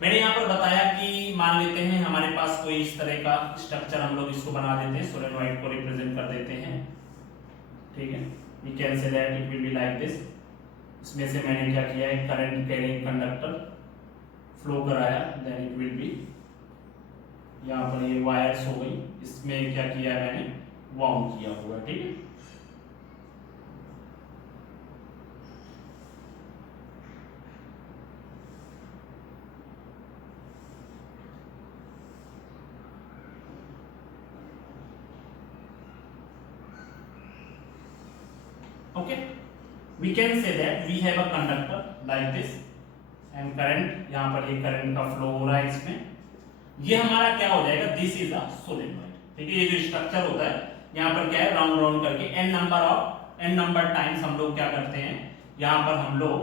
मैंने यहाँ पर बताया कि मान लेते हैं हमारे पास कोई इस तरह का स्ट्रक्चर, हम लोग इसको बना देते हैं, सोलेनॉइड को रिप्रेजेंट कर देते हैं, ठीक है। We can say that it will be like this. इसमें से मैंने क्या किया है, करंट कैरिंग कंडक्टर फ्लो कराया, देन इट विल बी, यहाँ पर ये वायर्स हो गई, इसमें क्या किया है मैंने, वाउंड किया हुआ, ठीक है। Okay, we can say that we have a conductor like this and current, यहाँ पर ये करंट का फ्लो हो रहा है इसमें, ये हमारा क्या हो जाएगा, दिस इज अ सोलेनॉइड, ठीक है। ये जो स्ट्रक्चर होता है यहाँ पर क्या है, राउंड राउंड करके n नंबर टाइम्स हम लोग क्या करते हैं, यहाँ पर हम लोग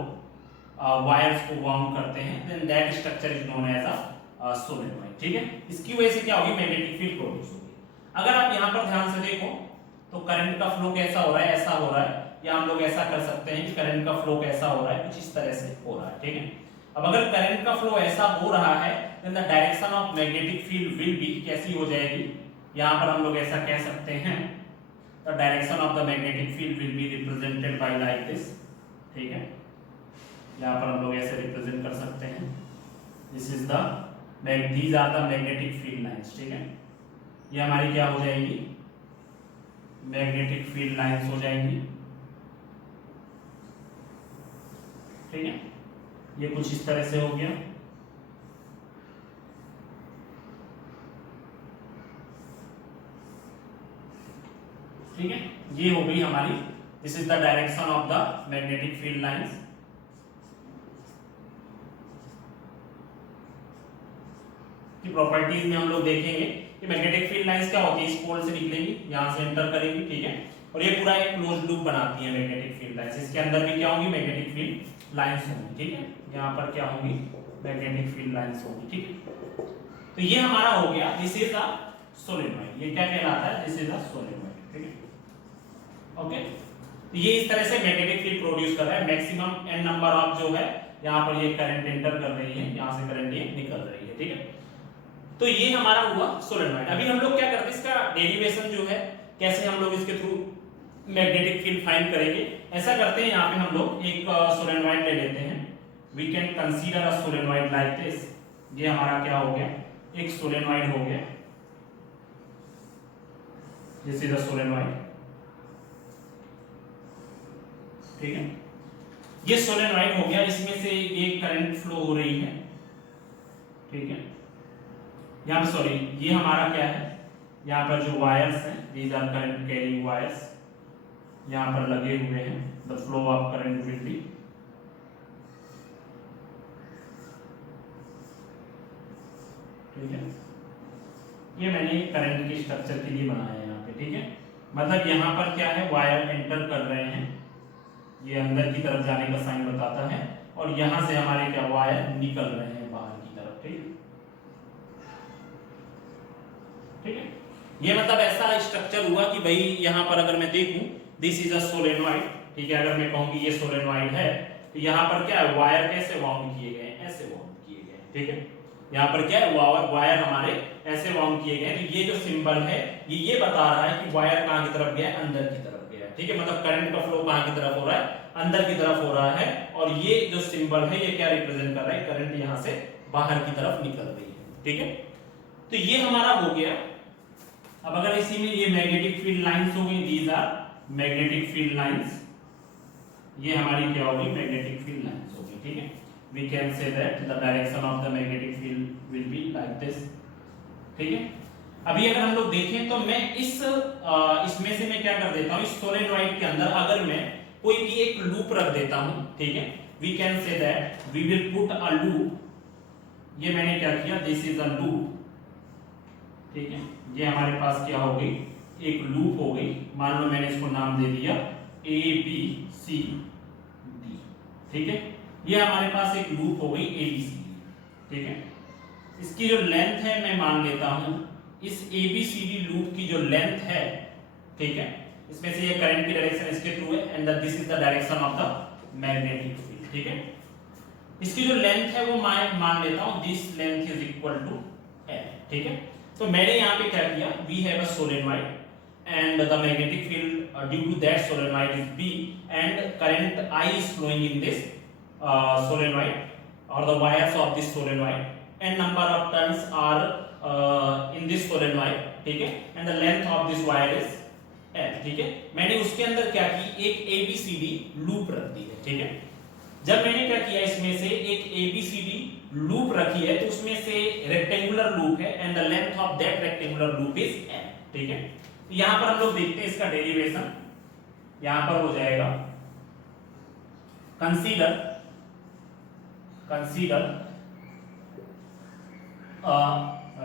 वायर्स को वाउंड करते हैं, then that structure is known as a solenoid, ठीक है। इसकी वजह से क्या होगी, मैग्नेटिक फील्ड प्रोड्यूस होगी। अगर आप यहाँ पर ध्यान से देखो तो करंट का फ्लो कैसा हो रहा है, ऐसा हो रहा है, या हम लोग ऐसा कर सकते हैं कि करंट का फ्लो कैसा हो रहा है, कुछ इस तरह से हो रहा है, ठीक है। अब अगर करंट का फ्लो ऐसा हो रहा है then the direction of magnetic field will be, कैसी हो जाएगी, यहाँ पर हम लोग ऐसा कह सकते हैं, the direction of the magnetic field will be represented bye like this, ठीक है। यहाँ पर हम लोग ऐसे रिप्रेजेंट कर सकते हैं, this is the, these are the magnetic field lines, ठीक है। ये हमारी क्या हो जाएगी, मैग्नेटिक फील्ड लाइंस हो जाएंगी, ठीक है। ये कुछ इस तरह से हो गया, ठीक है। ये हो गई हमारी, this is the direction of the magnetic field lines. की प्रॉपर्टीज में हम लोग देखेंगे कि मैग्नेटिक फील्ड लाइंस क्या होती है, इस पोल से निकलेंगी, यहां से एंटर करेंगी, ठीक है, और ये पूरा एक क्लोज लूप बनाती है मैग्नेटिक फील्ड लाइंस। इसके अंदर भी क्या होंगी, मैग्नेटिक फील्ड लाइंस होंगी, ठीक है। यहाँ पर क्या होंगी, मैग्नेटिक फील्ड लाइंस होंगी, ठीक है। तो ये हमारा हो गया, दिस इज अ सोलेनॉइड। ये क्या कहलाता है, दिस इज अ सोलेनॉइड, ठीक है। ओके, तो ये इस तरह से मैग्नेटिक फील्ड प्रोड्यूस कर रहा है। मैक्सिमम n नंबर ऑफ जो है, यहाँ पर ये करंट एंटर कर रही है, यहाँ से करंट ये निकल रही है, ठीक है। तो ये हमारा हुआ सोलेनॉइड। अभी हम लोग क्या करते हैं, इसका डेरिवेशन जो है, कैसे हम लोग इसके थ्रू मैग्नेटिक फील्ड फाइंड करेंगे, ऐसा करते हैं। यहाँ पे हम लोग एक सोलेनॉइड ले लेते हैं, we can consider a solenoid like this. ये हमारा क्या हो गया, एक सोलेनॉइड हो गया, दिस इज अ सोलेनॉइड, ठीक है। ये सोलेनॉइड हो गया, इसमें से ये करंट फ्लो हो रही है, ठीक है। यहाँ पे सॉरी, ये हमारा क्या है, यहाँ पर जो वायर्स हैं, these are current carrying wires, यहाँ पर लगे हुए हैं, the flow of current will be, ठीक है। ये मैंने करंट की स्ट्रक्चर के लिए बनाया है यहाँ पे, ठीक है। मतलब यहाँ पर क्या है, वायर एंटर कर रहे हैं, ये अंदर की तरफ जाने का साइन बताता है, और यहाँ से हमारे क्या वायर निकल रहे हैं बाहर की तरफ, ठीक है, ठीक है। ये मतलब ऐसा स्ट्रक्चर हुआ कि भाई यहाँ पर अगर मैं देखूं, दिस इज अ सोलेनॉइड, ठीक है। अगर मैं कहूँ कि ये सोलेनॉइड है, तो यहाँ पर क्या है, वायर कैसे वाउंड किए गए, ऐसे वाउंड किए गए, ठीक है। यहाँ पर क्या है, वायर हमारे ऐसे वाउंड किए गए। तो ये जो सिंबल है, ये बता रहा है कि वायर कहाँ की तरफ गया है, अंदर की तरफ गया है, ठीक है। मतलब करंट का फ्लो कहाँ की तरफ हो रहा है, अंदर की तरफ हो रहा है, और ये जो सिंबल है ये क्या रिप्रेजेंट कर रहा है, करंट यहाँ से बाहर की तरफ निकल रही है, ठीक है। तो ये हमारा हो गया। अब अगर इसी में ये मैग्नेटिक फील्ड लाइंस हो गई, these are magnetic field lines, ये हमारी क्या होगी, मैग्नेटिक फील्ड लाइंस होगी, ठीक है। We can say that the direction of the magnetic field will be like this. ठीक है, अभी अगर हम लोग देखें तो मैं इसमें से मैं क्या कर देता हूं, इस सोलेनॉइड के अंदर अगर मैं कोई भी एक लूप रख देता हूं, ठीक है, we can say that we will put a loop. ये मैंने क्या किया, दिस इज अ लूप। ठीक है, ये हमारे पास क्या हो गई, एक लूप हो गई। मान लो मैंने इसको नाम दे दिया ए बी सी डी। ठीक है, ये हमारे पास एक लूप हो गई ए बी सी डी। ठीक है, इसकी जो लेंथ है मैं मान लेता हूं, इस A B C D loop की जो लेंथ है, ठीक है, इसमें से ये करंट की डायरेक्शन इसके थ्रू है and this is the direction of the magnetic field. ठीक है, इसकी जो लेंथ है वो मैं मान लेता हूं this length is equal to L. ठीक है, तो मैंने यहाँ पे क्या किया, we have a solenoid and the magnetic field due to that solenoid is B and current I is flowing in this solenoid or the wires of this solenoid and number of turns are in this solenoid। ठीक है, and the length of this wire is L। ठीक है, मैंने उसके अंदर क्या की, एक ABCD लूप रख दी है। ठीक है, जब मैंने क्या किया, इसमें से एक ABCD लूप रखी है तो उसमें से रेक्टेंगुलर लूप है and the length of that rectangular loop is L। ठीक है, यहां पर हम लोग देखते हैं इसका डेरिवेशन, यहां पर हो जाएगा consider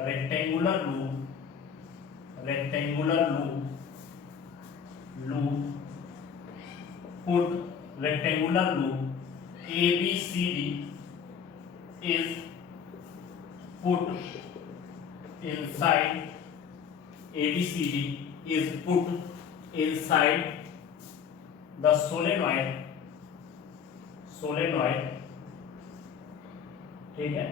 rectangular loop put rectangular loop ABCD is put inside ABCD is put inside the solenoid। ठीक है,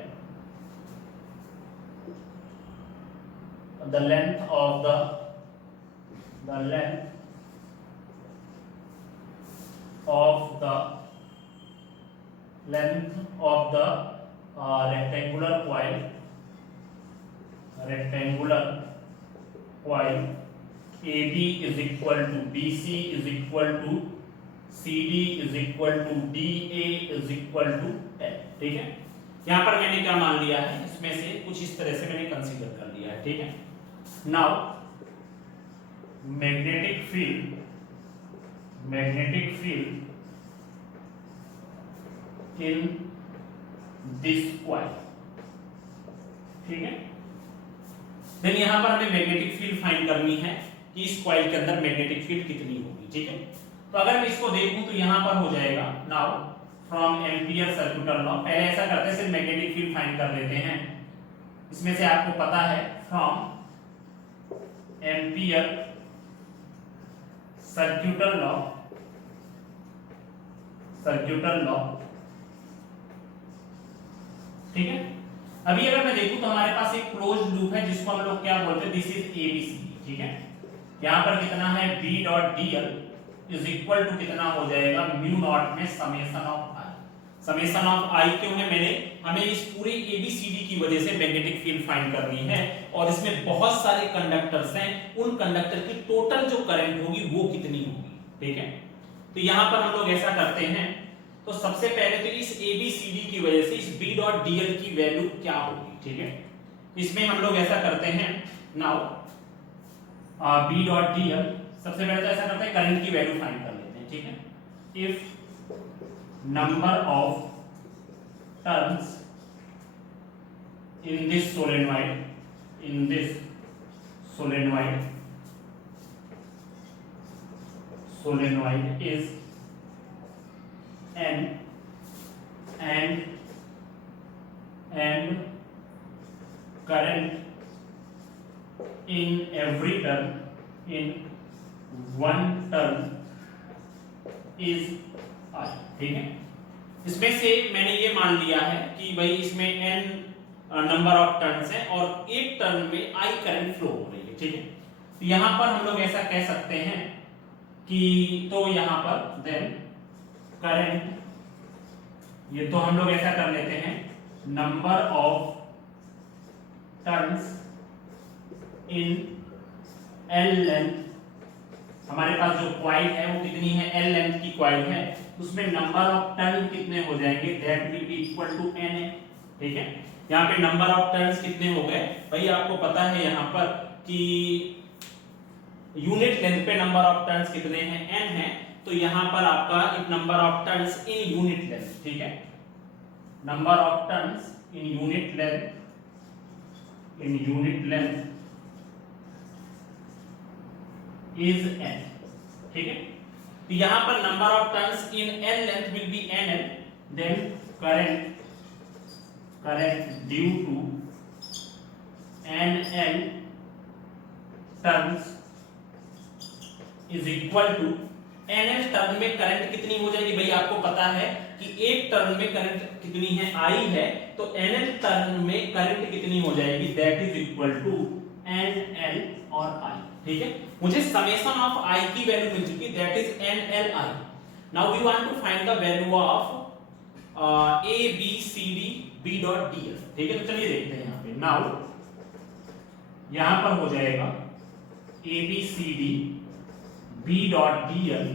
the length of the rectangular coil AB is equal to BC is equal to CD is equal to DA is equal to L। ठीक है, यहां पर मैंने क्या मान लिया है, इसमें से कुछ इस तरह से मैंने कंसीडर कर लिया है। ठीक है, now magnetic field in this coil. ठीक है, देन यहां पर हमें मैग्नेटिक फील्ड फाइंड करनी है कि इस कॉइल के अंदर मैग्नेटिक फील्ड कितनी होगी। ठीक है, तो अगर मैं इसको देखूं तो यहां पर हो जाएगा, now from ampere circular law, पहले ऐसा करते हैं सिर्फ मैग्नेटिक फील्ड फाइंड कर लेते हैं। इसमें से आपको पता है फ्रॉम एम्पियर सर्कुलर लॉ। ठीक है, अभी अगर मैं देखूं तो हमारे पास एक क्लोज्ड लूप है जिसको हम लोग क्या बोलते हैं, दिस इज ABCD। ठीक है, यहां पर कितना है, B dot DL is equal to कितना हो जाएगा, म्यू नॉट में समेशन ऑफ I क्यों है, हमें इस पूरे ABCD की वजह से मैग्नेटिक फील्ड फाइंड करनी है और इसमें बहुत सारे कंडक्टर्स हैं, उन कंडक्टर की टोटल जो करंट होगी वो कितनी होगी। ठीक है, तो यहां पर हम लोग ऐसा करते हैं, तो सबसे पहले तो इस ABCD की वजह से इस B डॉट DL की वैल्यू क्या होगी। ठीक है, इसमें हम लोग ऐसा करते हैं, नाउ B डॉट DL, सबसे पहले तो ऐसा करते हैं करंट की वैल्यू फाइंड कर लेते हैं। ठीक है, if number of turns in this solenoid is n and current in every turn in one turn is I। ठीक है, इसमें से मैंने ये मान लिया है कि भाई इसमें n नंबर ऑफ टर्न्स है और एक टर्न में I करंट फ्लो हो रही है। ठीक है, तो यहां पर हम लोग ऐसा कह सकते हैं कि तो यहां पर देन करंट, ये तो हम लोग ऐसा कर लेते हैं, number of turns in L length हमारे पास जो कॉइल है वो कितनी है, एल लेंथ की कॉइल है, उसमें नंबर ऑफ टर्न कितने हो जाएंगे, that will be equal to N है। ठीक है, यहाँ पे नंबर ऑफ टर्न्स कितने हो गए भाई, आपको पता है यहाँ पर कि यूनिट लेंथ पे नंबर ऑफ टर्न्स कितने हैं, n है, तो यहाँ पर आपका एक number of turns in unit length, ठीक है, number of turns in unit length is n। ठीक है, तो यहाँ पर number of turns in n length will be nn, then current due to nl turns is equal to nl turn में current कितनी हो जाएगी भाई, आपको पता है कि एक टर्न में करंट कितनी है, I है, तो nl टर्न में करंट कितनी हो जाएगी, that is equal to nl और I। ठीक है, मुझे समेशन ऑफ I की वैल्यू मिल चुकी, that is nli। Now we want to find the value of a b c d b dot dl। ठीक है, तो चलिए देखते हैं यहाँ पे। नाउ यहाँ पर हो जाएगा a b c d b dot dl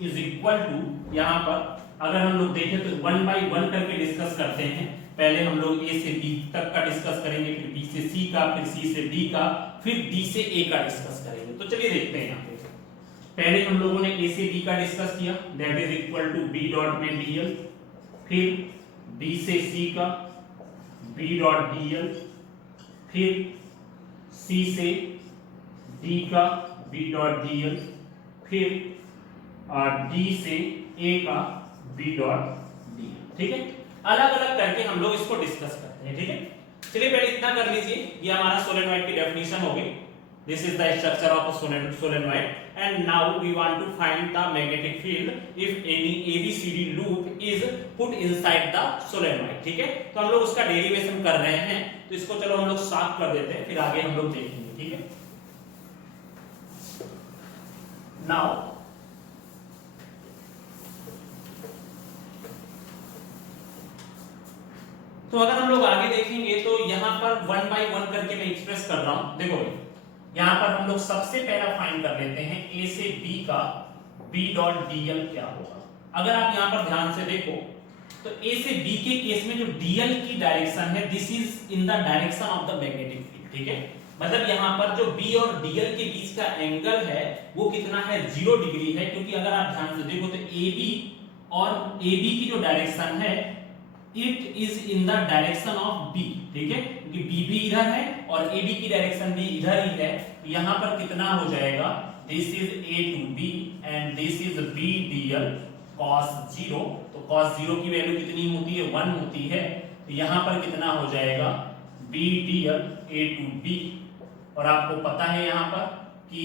is equal to, यहाँ पर अगर हम लोग देखें तो 1 बाई 1 करके डिस्कस करते हैं। पहले हम लोग a से b तक का डिस्कस करेंगे, फिर b से c का, फिर c से d का, फिर d से a का डिस्कस करेंगे। तो चलिए देखते हैं यहाँ पे। पहले हम लोगों ने a से b का डिस्कस किया, that is equal to b dot में dl, फिर b से c का b डॉट dl, फिर c से d का b डॉट dl, फिर d से a का b डॉट dl। ठीक है, अलग अलग करके हम लोग इसको डिस्कस करते हैं। ठीक है, चलिए पहले इतना कर लीजिए, ये हमारा सोलेनॉइड की डेफिनेशन हो गई। This is the structure of a solenoid and now we want to find the magnetic field if any ABCD loop is put inside the solenoid. ठीक है, तो हम लोग उसका डेरिवेशन कर रहे हैं, तो इसको चलो हम लोग साफ कर देते हैं, फिर आगे हम लोग देखेंगे। ठीक है, नाउ तो अगर हम लोग आगे देखेंगे तो यहाँ पर 1 बाई 1 करके मैं एक्सप्रेस कर रहा हूं। देखो भाई, यहाँ पर हम लोग सबसे पहला फाइंड कर लेते हैं a से b का b डॉट dl क्या होगा। अगर आप यहाँ पर ध्यान से देखो तो a से b के केस में जो dl की डायरेक्शन है, this is in the direction of the magnetic field. ठीक है, मतलब यहाँ पर जो b और dl के बीच का एंगल है वो कितना है, 0 डिग्री है, क्योंकि अगर आप ध्यान से देखो तो ab और ab की जो डायरेक्शन है it is in the direction of b। ठीक है, क्योंकि b भी इधर है और ab की डायरेक्शन भी इधर ही है, तो यहाँ पर कितना हो जाएगा, this is a to b and this is b dl cos 0। तो cos 0 की वैल्यू कितनी होती है, 1 होती है, तो यहाँ पर कितना हो जाएगा, b dl a to b। और आपको पता है यहाँ पर कि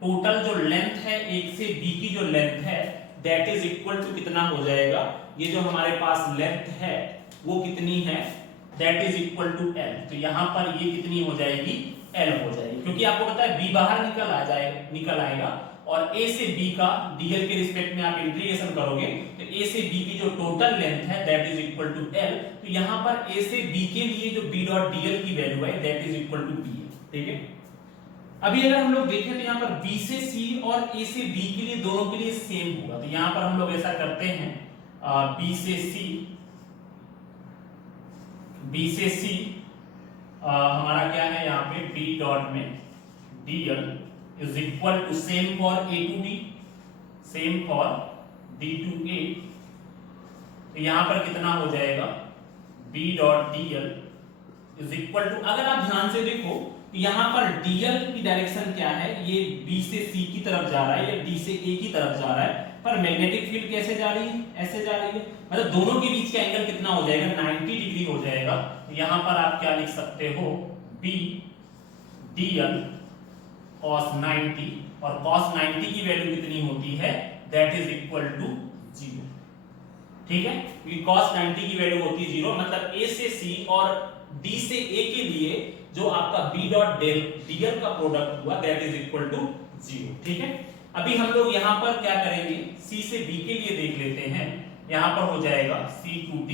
टोटल जो लेंथ है एक से b की जो लेंथ है दैट इज इक्वल टू कितना हो जाएगा, ये जो हमारे पास लेंथ है वो कितनी है, that is equal to l। तो यहाँ पर ये कितनी हो जाएगी, l हो जाएगी, क्योंकि आपको पता है b बाहर निकल आएगा और a से b का dl के रिस्पेक्ट में आप इंटीग्रेशन करोगे तो a से b की जो टोटल लेंथ है that is equal to l। तो यहाँ पर a से b के लिए जो b डॉट dl की वैल्यू है that is equal to b है। ठीक है, अभी अगर हम लोग देखें तो यहाँ पर b से c और a से b के लिए दोनों के लिए सेम होगा, तो यहाँ पर हम लोग ऐसा करते हैं, b से c हमारा क्या है यहाँ पे, b डॉट में dl is equal to same for a to d, same for d to a। तो यहाँ पर कितना हो जाएगा, b dot dl is equal to, अगर आप ध्यान से देखो यहाँ पर dl की डायरेक्शन क्या है, ये b से c की तरफ जा रहा है या d से a की तरफ जा रहा है, पर मैग्नेटिक फील्ड कैसे जा रही है, ऐसे जा रही है, मतलब दोनों के बीच का एंगल कितना हो जाएगा, 90 डिग्री हो जाएगा। तो यहाँ पर आप क्या लिख सकते हो, b dl cos 90, और cos 90 की वैल्यू कितनी होती है, दैट इज इक्वल टू 0। ठीक है, क्योंकि cos 90 की वैल्यू होती है 0, मतलब a से c और d से a के लिए जो आपका b डॉट dl का प्रोडक्ट हुआ दैट इज इक्वल टू 0। ठीक है, अभी हम लोग यहाँ पर क्या करेंगे, c से b के लिए देख लेते हैं। यहाँ पर हो जाएगा c to d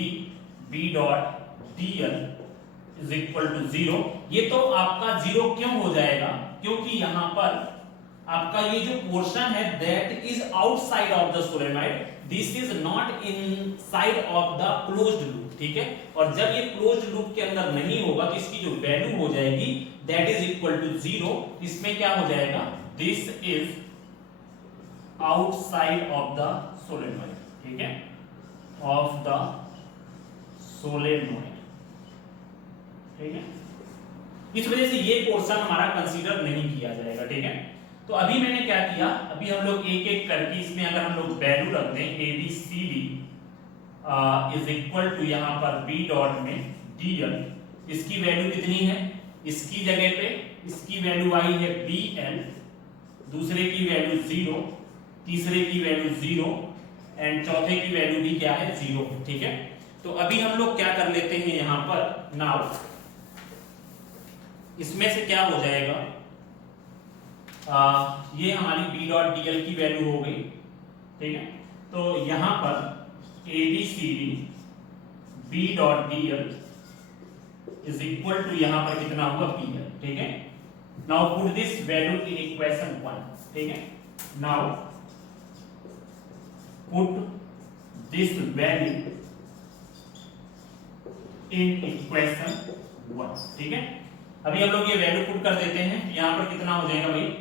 b dot dl is equal to 0। ये तो आपका 0 क्यों हो जाएगा, क्योंकि यहाँ पर आपका ये जो पोर्शन है that is outside of the solenoid, this is not inside of the closed loop, ठीक है। और जब ये क्लोज्ड लूप के अंदर नहीं होगा तो इसकी जो वैल्यू हो जाएगी दैट इज इक्वल टू 0। इसमें क्या हो जाएगा, this is outside of the solenoid, ठीक है, ऑफ द सोलेनॉइड, ठीक है। इस वजह से ये पोर्शन हमारा कंसीडर नहीं किया जाएगा, ठीक है। तो अभी मैंने क्या किया, अभी हम लोग एक एक करके इसमें अगर हम लोग वैल्यू रख दें A B C D is equal to यहाँ पर बी डॉट में डी एल, इसकी वैल्यू कितनी है, इसकी जगह पे इसकी वैल्यू आई है बी एल, दूसरे की वैल्यू 0, तीसरे की वैल्यू 0 एंड चौथे की वैल्यू भी क्या है 0, ठीक है। तो अभी हम लोग क्या कर लेते हैं यहाँ पर, नाउ इसमें से क्या हो जाएगा, ये हमारी बी डॉट डी एल की वैल्यू हो गई, ठीक है। तो यहां पर A B C D B dot D L is equal to यहां पर कितना होगा पी एल, ठीक है। Now put this value in equation 1, ठीक है। Now put this value in equation 1, ठीक है। अभी हम लोग ये वैल्यू पुट कर देते हैं, यहां पर कितना हो जाएगा भाई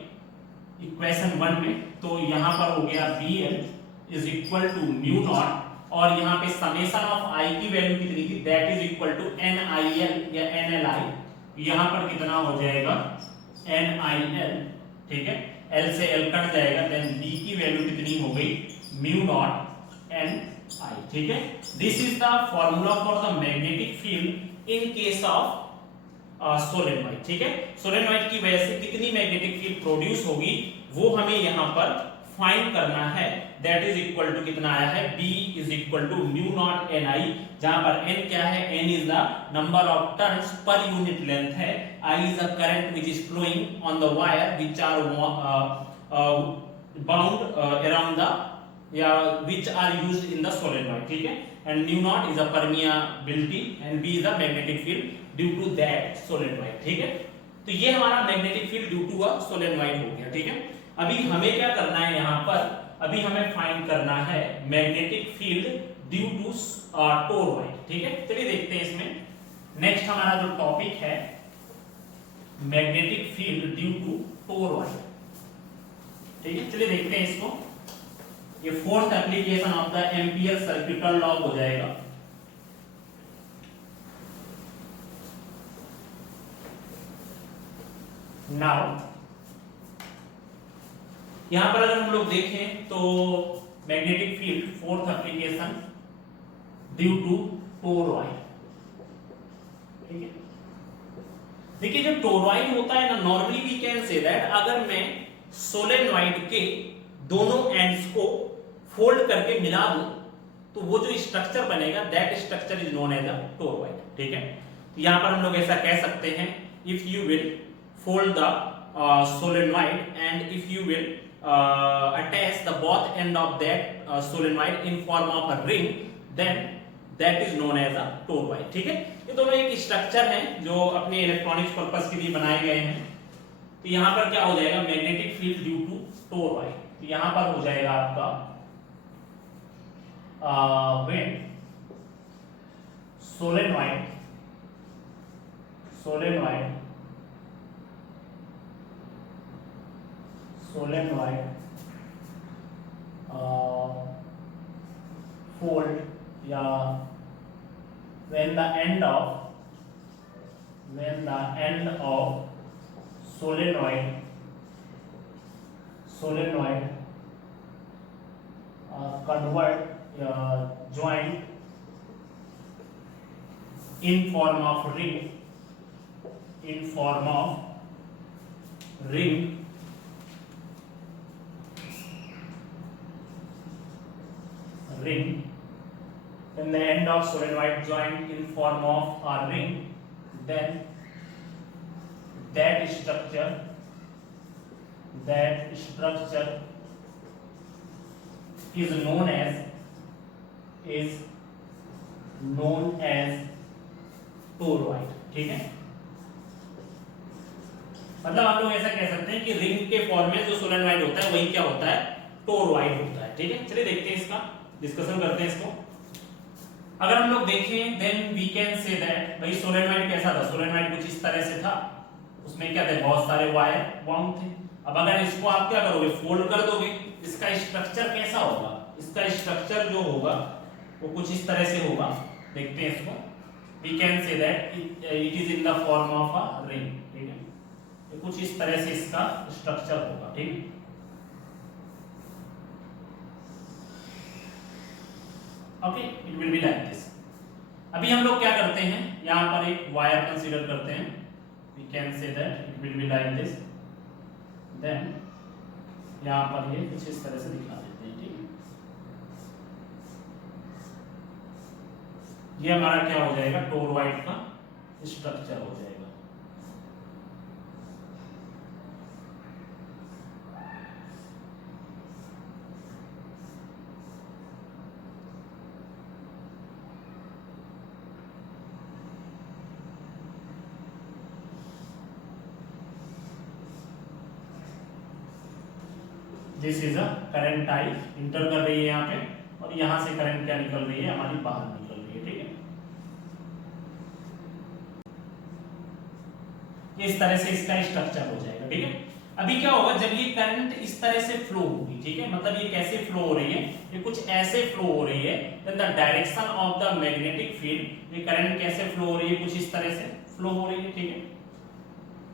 इक्वेशन 1 में, तो यहां पर हो गया B L is equal to mu naught और यहां पे समेशन ऑफ आई की वैल्यू कितनी थी, that is equal to N I L या एन एल आई, यहां पर कितना हो जाएगा एन आई एल, ठीक है। एल से एल कट जाएगा, देन बी की वैल्यू कितनी हो गई म्यू नॉट एन आई, ठीक है। This is the formula for the magnetic field in case of solenoid, ठीक है। सोलेनॉइड की वजह से कितनी मैग्नेटिक फील्ड प्रोड्यूस होगी वो हमें यहां पर फाइंड करना है, दैट इज इक्वल टू कितना आया है B is equal to mu naught N I, जहां पर n क्या है, n is the number of turns per unit length है, I is the current which is flowing on the wire which are bound around the या which are used in the solenoid, ठीक है। And mu naught is the permeability and B is the magnetic field due to that solenoid, ठीक है। तो ये हमारा magnetic field due to a solenoid हो गया, ठीक है। अभी हमें क्या करना है यहां पर, अभी हमें फाइंड करना है magnetic field due to toroid, ठीक है। चलिए देखते हैं इसमें नेक्स्ट हमारा जो टॉपिक है magnetic field due to toroid, ठीक है। चलिए देखते हैं इसको, ये fourth application of the Ampere circuital law हो जाएगा। नाउ यहां पर अगर हम लोग देखें तो magnetic field fourth application due to toroid, ठीक है। देखिए जो टोरॉइड होता है ना, normally we can say that अगर मैं सोलेनॉइड के दोनों एंड्स को फोल्ड करके मिला दूं तो वो जो स्ट्रक्चर बनेगा that structure is known as a toroid, ठीक है। तो यहां पर हम लोग ऐसा कह सकते हैं, if you will fold the solenoid and if you will attach the both end of that solenoid in form of a ring, then that is known as a toroid, ठीक है। ये दोनों एक स्ट्रक्चर हैं जो अपने इलेक्ट्रॉनिक्स पर्पस के लिए बनाए गए हैं। तो यहाँ पर क्या हो जाएगा magnetic field due to toroid, तो यहाँ पर हो जाएगा आपका when solenoid fold या when the end of solenoid convert joint in form of ring when the end of solenoid joint in form of a ring, then that structure is known as toroid, ठीक है। मतलब हम लोग ऐसा कह सकते हैं कि रिंग के फॉर्म में जो सोलेनॉइड होता है वही क्या होता है, टोरॉइड होता है। ठीक है, चलिए देखते हैं, इसका डिस्कशन करते हैं इसको। अगर हम लोग देखें then we can say that, भाई सोलेनॉइड कैसा था, सोलेनॉइड कुछ इस तरह से था, उसमें क्या थे, बहुत सारे वायर बाउंड थे। अब अगर इसको आप क्या करोगे, फोल्ड कर दोगे, इसका स्ट्रक्चर कैसा होगा, इसका स्ट्रक्चर जो होगा वो कुछ इस तरह से होगा। देखते हैं इसको, we can say that it is in the form of a ring. ठीक है, तो कुछ इस तरह से इसका स्ट्रक्चर होगा। ठीक है, okay, it will be like this. अभी हम लोग क्या करते हैं, यहां पर एक वायर कंसीडर करते हैं, we can say that it will be like this. Then यहां पर ये कुछ इस तरह से दिखा देते हैं। ठीक है, ये हमारा क्या हो जाएगा, टोरॉइड का स्ट्रक्चर हो जाएगा। This is a current I inter कर रही है यहाँ पे, और यहाँ से करंट क्या निकल रही है, हमारी बाहर निकल रही है। ठीक है, इस तरह से इसका स्ट्रक्चर हो जाएगा। ठीक है, अभी क्या होगा, जब ये करंट इस तरह से फ्लो होगी, ठीक है, मतलब ये कैसे फ्लो हो रही है, ये कुछ ऐसे फ्लो हो रही है, then the direction of the magnetic field, ये करंट कैसे फ्लो हो रही है, कुछ इस तरह से फ्लो हो रही है। ठीक है,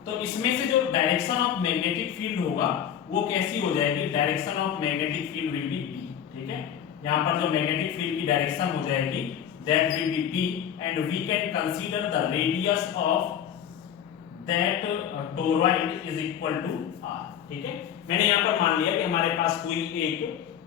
तो इसमें से जो डायरेक्शन ऑफ मैग्नेटिक फील्ड होगा वो कैसी हो जाएगी, direction of magnetic field will be B. ठीक है, यहाँ पर जो मैग्नेटिक फील्ड की डायरेक्शन हो जाएगी that will be B, and we can consider the radius of that toroid is equal to R. ठीक है, मैंने यहाँ पर मान लिया कि हमारे पास कोई एक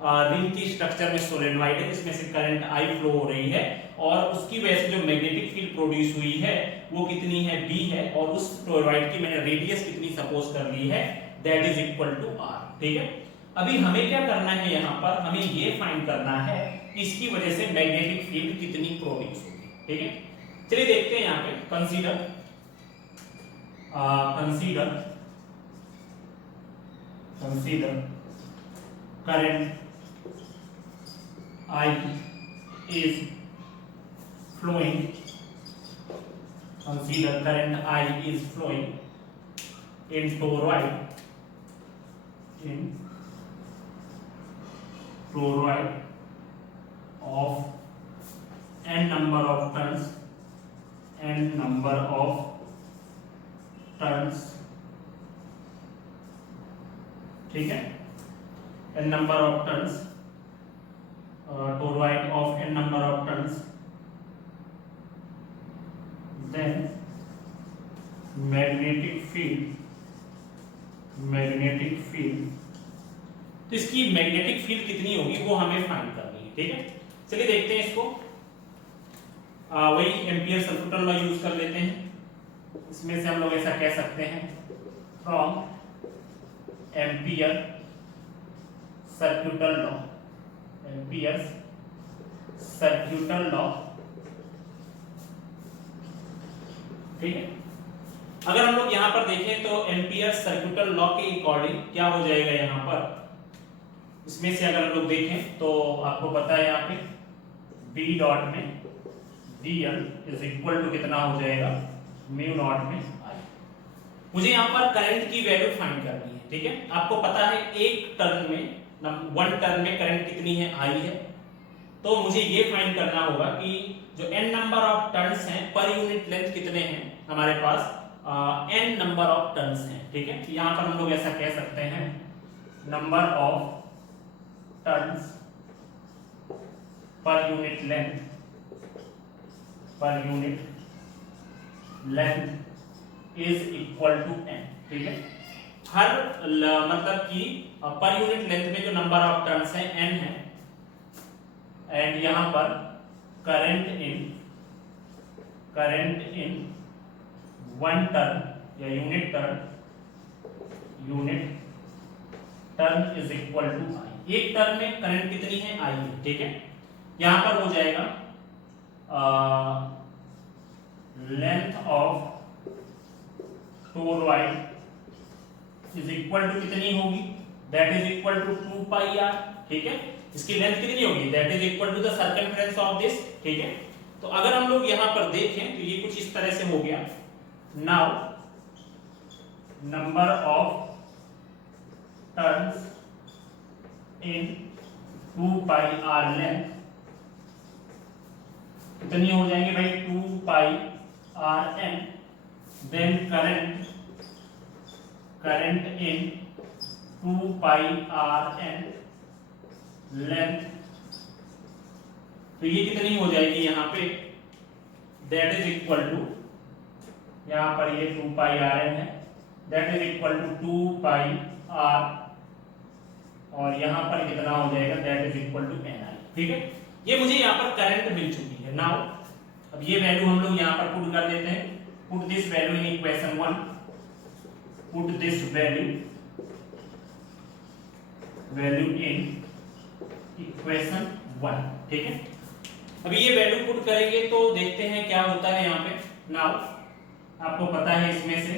रिंग की स्ट्रक्चर में सोलेनॉइड है, जिसमें से करंट आई फ्लो हो रही है, और उसकी वजह से जो मैग्नेटिक फील्ड प्रोड्यूस हुई है वो कितनी है, बी है, और उस टोरॉइड की मैंने रेडियस कितनी सपोज कर ली है, that is equal to R. ठीक है, अभी हमें क्या करना है, यहाँ पर हमें ये फाइंड करना है कि इसकी वजह से मैग्नेटिक फील्ड कितनी प्रोड्यूस होगी। ठीक है, चलिए देखते हैं, यहाँ पे consider current I is flowing. Consider current I is flowing in toroid of n number of turns, ठीक है, n number of turns, toroid of n number of turns, then magnetic field, तो इसकी मैग्नेटिक फील्ड कितनी होगी वो हमें find करनी है। ठीक है, चलिए देखते हैं इसको। वही एम्पियर सर्किटल लॉ यूज कर लेते हैं, इसमें से हम लोग ऐसा कह सकते हैं, फ्रॉम एम्पियर सर्किटल लॉ, ठीक है। अगर हम लोग यहाँ पर देखें तो एम्पियर सर्किटल लॉ के अकॉर्डिंग क्या हो जाएगा, यहाँ पर इसमें से अगर हम लोग देखें तो आपको पता है यहाँ पे बी डॉट में dl इज इक्वल टू कितना हो जाएगा, म्यू नॉट में I। मुझे यहाँ पर करंट की वैल्यू फाइंड करनी है। ठीक है, आपको पता है एक टर्न में, वन टर्न में करंट कितनी है, I है, तो मुझे ये फाइंड करना होगा कि जो n नंबर ऑफ टर्न्स हैं पर यूनिट लेंथ कितने हैं हमारे पास, n नंबर ऑफ टर्न्स हैं। ठीक है, यहाँ पर हम लोग ऐसा कह सकते हैं, number of turns per unit length is equal to n। ठीक है, हर मतलब कि पर यूनिट लेंथ में जो नंबर ऑफ टर्न्स हैं n है, एंड यहां पर करंट इन वन टर्न या unit turn is equal to I। एक टर्न में करंट कितनी है, I है। ठीक है, यहां पर हो जाएगा length of toroid is equal to कितनी होगी, that is equal to 2 pi R, ठीक है। इसकी लेंथ कितनी होगी, that is equal to the circumference of this, ठीक है। तो अगर हम लोग यहां पर देखें तो ये कुछ इस तरह से हो गया। Now number of turns in 2 pi R length कितनी हो जाएंगे भाई, 2 pi R N, then current in 2 pi R N length, तो ये कितनी हो जाएगी यहाँ पे, दैट इज इक्वल टू, यहाँ पर ये 2 पाई आर एन है, that is equal to 2 pi R, और यहाँ पर कितना हो जाएगा, that is equal to N I, ठीक है। ये मुझे यहाँ पर करंट मिल चुकी है। नाउ अब ये वैल्यू हम लोग यहाँ पर पुट कर देते हैं, put this value in equation 1, put this value in equation 1, ठीक है। अब ये वैल्यू पुट करेंगे तो देखते हैं क्या होता है यहाँ पे। नाउ आपको पता है इसमें से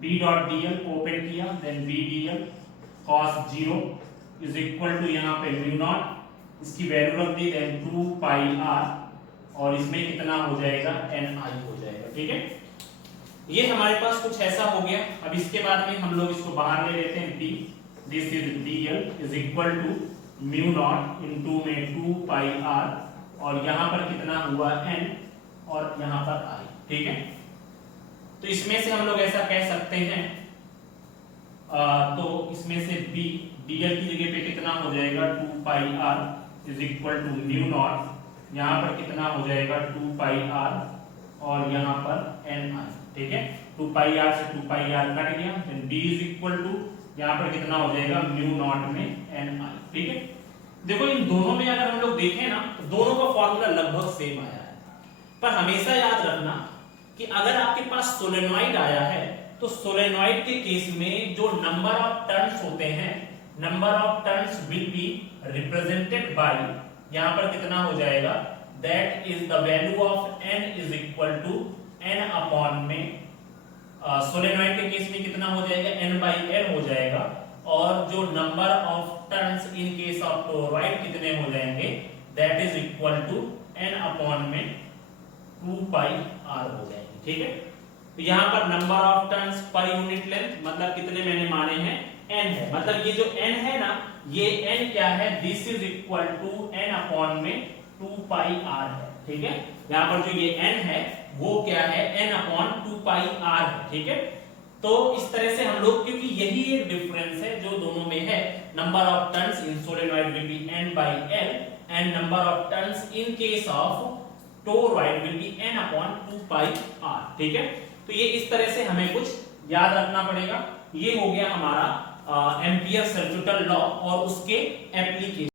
b डॉट dl ओपन किया, then b dl cos 0 is equal to यहाँ पे म्यू नॉट, इसकी वैल्यू रख दी, देन 2 पाई r, और इसमें कितना हो जाएगा, ni हो जाएगा, ठीक है। ये हमारे पास कुछ ऐसा हो गया। अब इसके बाद में हम लोग इसको बाहर ले लेते हैं, b, this is dl is equal to mu naught into में 2 पाई r, और यहाँ पर कितना हुआ n, और यहाँ पर i, ठीक है। तो इसमें से हम लोग ऐसा कह सकते हैं, तो इसमें से b dl की जगह पे कितना हो जाएगा, 2 pi r is equal to mu naught, यहाँ पर कितना हो जाएगा 2 पाई r, और यहाँ पर ni, ठीक है। 2 पाई r से 2 पाई r कट गया, then d is equal to, यहाँ पर कितना हो जाएगा म्यू नॉट में ni, ठीक है। देखो इन दोनों में अगर हम लोग देखें ना, तो दोनों का फॉर्मूला लगभग सेम आया है, पर हमेशा याद रखना कि अगर आपके पास सोलेनॉइड आया है तो सोलेनॉइड के केस में जो नंबर ऑफ टर्न्स होते हैं, number of turns will be represented by, यहां पर कितना हो जाएगा, that is the value of n is equal to n upon में, सोलेनॉइड के केस में कितना हो जाएगा, n बाई n हो जाएगा, और जो number of turns in case of toroid कितने हो जाएंगे, that is equal to n upon में 2 पाई r हो जाएंगे, ठीक है। तो यहाँ पर number of turns per unit length मतलब कितने मैंने माने हैं, n है, मतलब ये जो n है ना, ये n क्या है, this is equal to n upon में 2 पाई r है, ठीक है। यहाँ पर जो ये n है वो क्या है, n अपॉन 2 पाई r है, ठीक है। तो इस तरह से हम लोग, क्योंकि यही एक डिफरेंस है जो दोनों में है, number of turns in solenoid will be n by l and number of turns in case of toroid will be n upon 2 pi r, ठीक है। तो ये इस तरह से हमें कुछ याद रखना पड़ेगा। ये हो गया हमारा एम्पियर सर्किटल लॉ और उसके एप्लीकेशन।